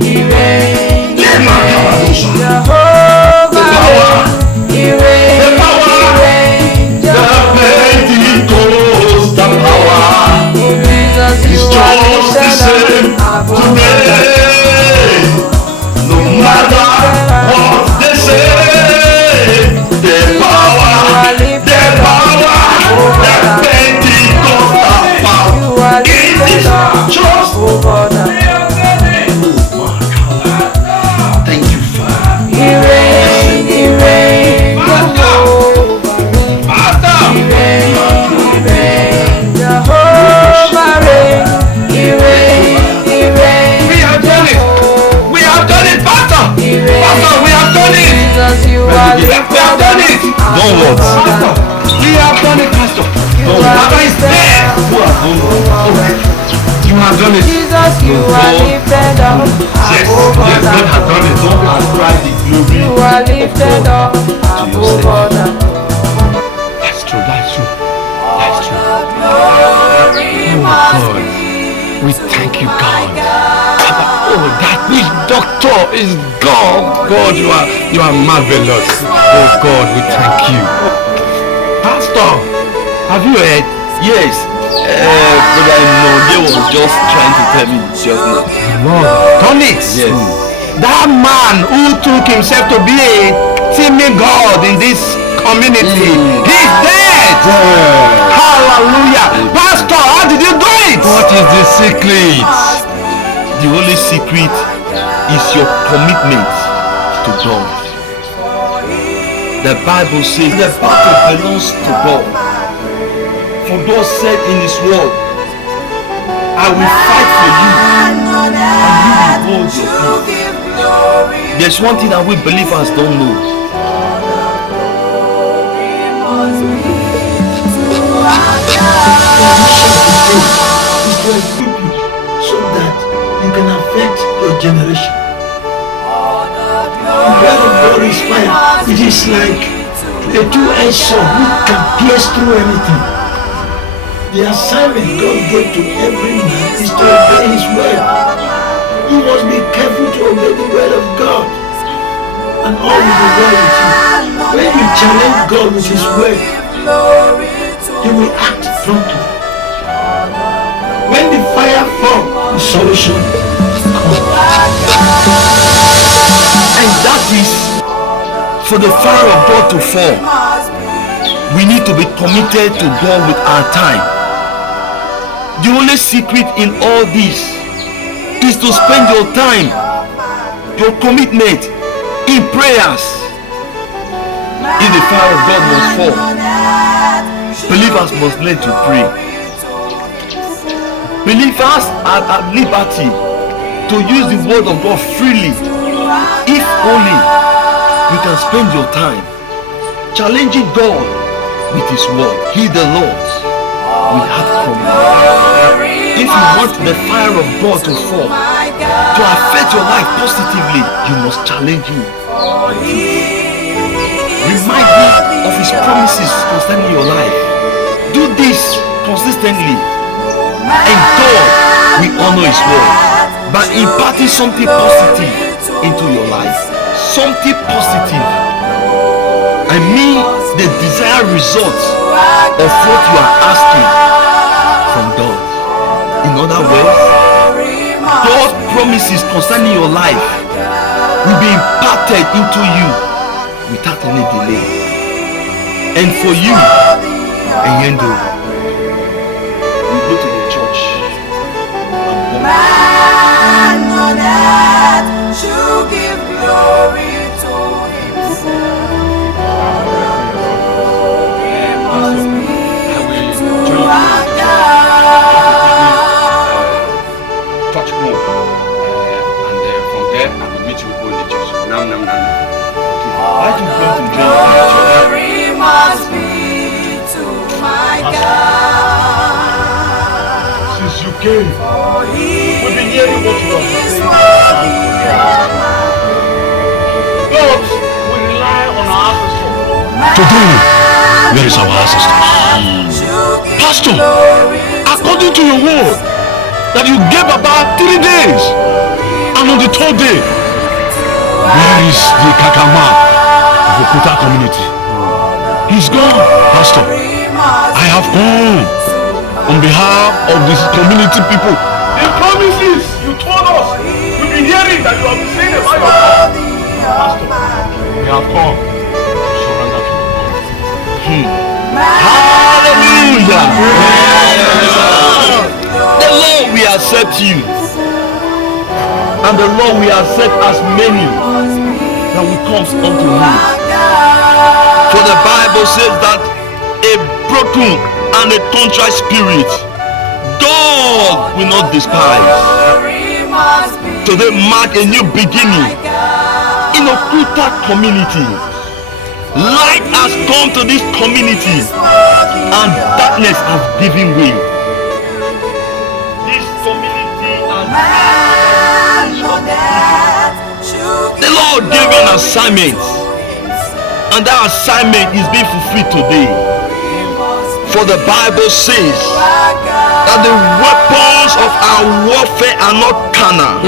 He reigns, he reigns. Jehovah reigns. He reigns, the power. The Pentecost, the power. It's just the same today. No matter what they say, the power, the power, the Pentecost, the power. It is just thank you, Father. He reigns, he reigns. Pastor. He reigns, Jehovah reigns. He reigns, he reigns. We have done it. We have done it, Pastor. Pastor, we have done it. Jesus, you are We have done it. Don't what? Pastor, we have done it, Pastor. Papa is there. You have done it. Jesus, you are lifted up. Yes, God has done it. Don't ascribe the glory You are lifted up. to yourself. that's true. That's true. Oh God, we thank you, God. Oh, that witch doctor is God. God, you are marvelous. Oh God, we thank you. Pastor, have you heard? Yes. But I know they was just trying to tell me just now. Lord, Tonics. Yes. That man who took himself to be a teeming God in this community, he's dead. Hallelujah. Pastor, how did you do it? What is the secret? The only secret is your commitment to God. The Bible says the battle belongs to God. For God said in His word, I will fight for you and you will hold your peace. There's one thing that we believers don't know. So that you can affect your generation. The word of God is fire. It is like a two-edged sword which can pierce through anything. The assignment God gave to every man is to obey His word. You must be careful to obey the word of God, and all will be well with you. When you challenge God with His word, He will act promptly. When the fire falls, the solution comes. And that is, for the fire of God to fall, we need to be committed to God with our time. The only secret in all this is to spend your time, your commitment in prayers. If the fire of God must fall, believers must learn to pray. Believers are at liberty to use the word of God freely, if only you can spend your time challenging God with His word. He the Lord will have problem. If you want the fire of God to fall, to affect your life positively, you must challenge Him. Remind Him of His promises concerning your life. Do this consistently, and God will honor His word by imparting something positive into your life. Something positive. I mean the desired results of what you are asking from God. In other words, God's promises concerning your life will be imparted into you without any delay. And for you, Ehendo, we go to the church and Man on earth should give glory to Himself. He must be to our Touch home, and from there I will meet you people in the church. Now. why do you come to join the church? glory must be to my God. Since you came, we've been hearing what you are saying. God, we rely on our ancestors. Today, where is our ancestors? Pastor, according to your word, that you gave about 3 days, and on the 3rd day, where is the Kakama of Okuta community? He's gone, Pastor. I have come on behalf of this community people. The promises you told us, we've been hearing that you have been saying about your God. Pastor, we have come to surrender to your God. Hallelujah! The Lord will accept you, and the Lord will accept as many that will come unto Him. For the Bible says that a broken and a contrite spirit God will not despise. Today mark a new beginning in Okuta community. Light has come to this community and darkness has given way. This community the Lord gave an assignment, and that assignment is being fulfilled today. For the Bible says that the weapons of our warfare are not carnal,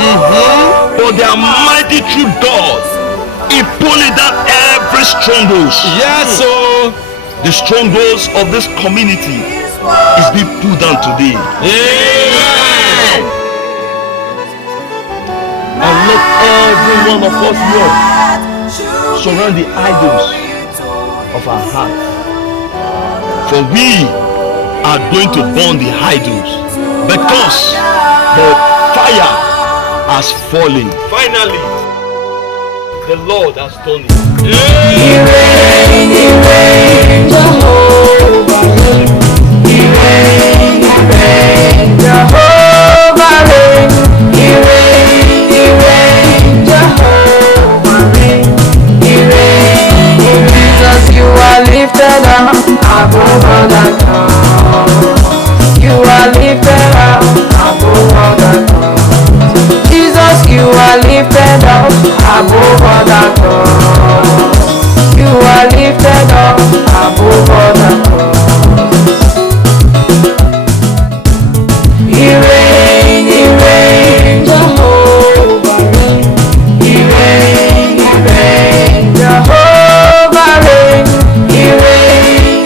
but they are mighty through God in pulling down every stronghold. Yes, so the strongholds of this community is being pulled down today. Amen. And let every one of us, Lord, surround the idols of our heart. For we are going to burn the idols because the fire has fallen. Finally, the Lord has done it. He reigns, Jehovah reigns. He reigns, Jehovah reigns. He reigns, Jehovah reigns. He reigns, Jesus, you are lifted up above all the gods. You are lifted up above all the gods. Jesus, you are lifted up above all the gods. You are lifted up above all the gods. He reigns, Jehovah reigns. He reigns, Jehovah reigns. He reigns,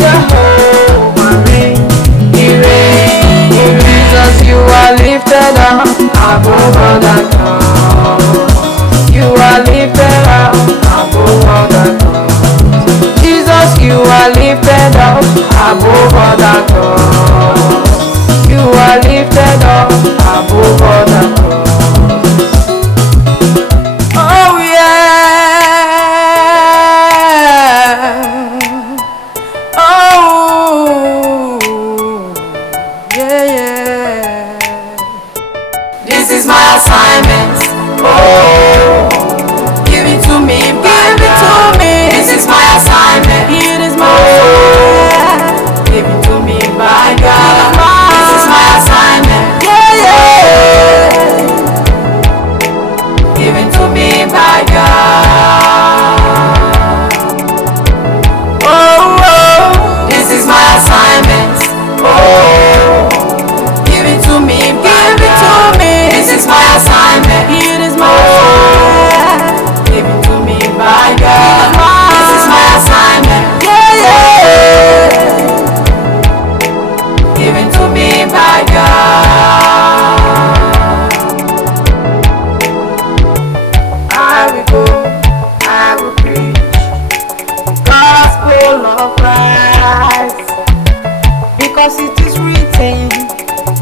Jehovah reigns. He reigns, Jesus, you are lifted up above all the gods. You are lifted up above all the gods. Jesus, you are lifted up above all the gods. You are lifted up above all the gods. Oh yeah. Oh yeah. This is my assignment. Oh, give it to me, give it to me. This is my assignment. It is my assignment. Give it to me, by God. This is my assignment. Yeah, yeah. Give it to me, by God. Oh, oh, this is my assignment. Oh, give it to me, give it to me. This is my assignment. It is my assignment. Give it to me, by God. This is my assignment. Yeah, yeah. Give it to me, by God. I will go, I will preach the gospel of Christ, because it is written,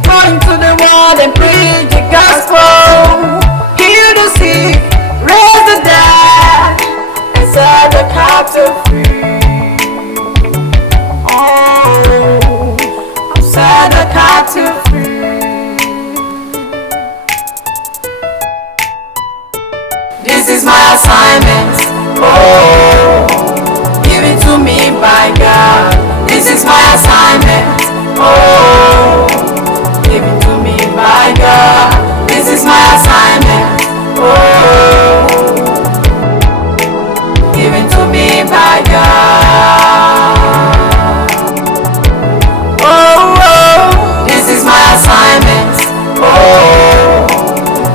go into the world and preach the gospel, heal the sick, raise the dead, and set the captive free. Oh, set the captive free. This is my assignment. Oh, give it to me, by God. This is my assignment. Oh, give it to me, by God. This is my assignment. Oh, give it to me, by God. Oh, oh, this is my assignment. Oh,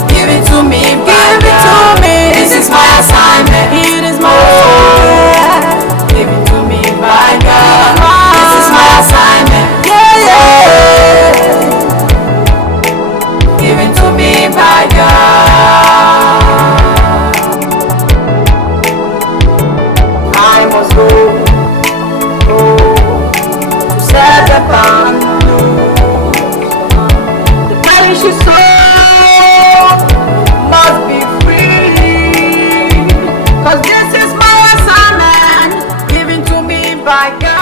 give it to me, give it to me. This is my assignment. It is my assignment. Give it to me, by God. This is my assignment. Yeah, yeah. Give it to me, by God. I must go to set the bound loose. The perishing soul must be free, 'cause this is my assignment given to me by God.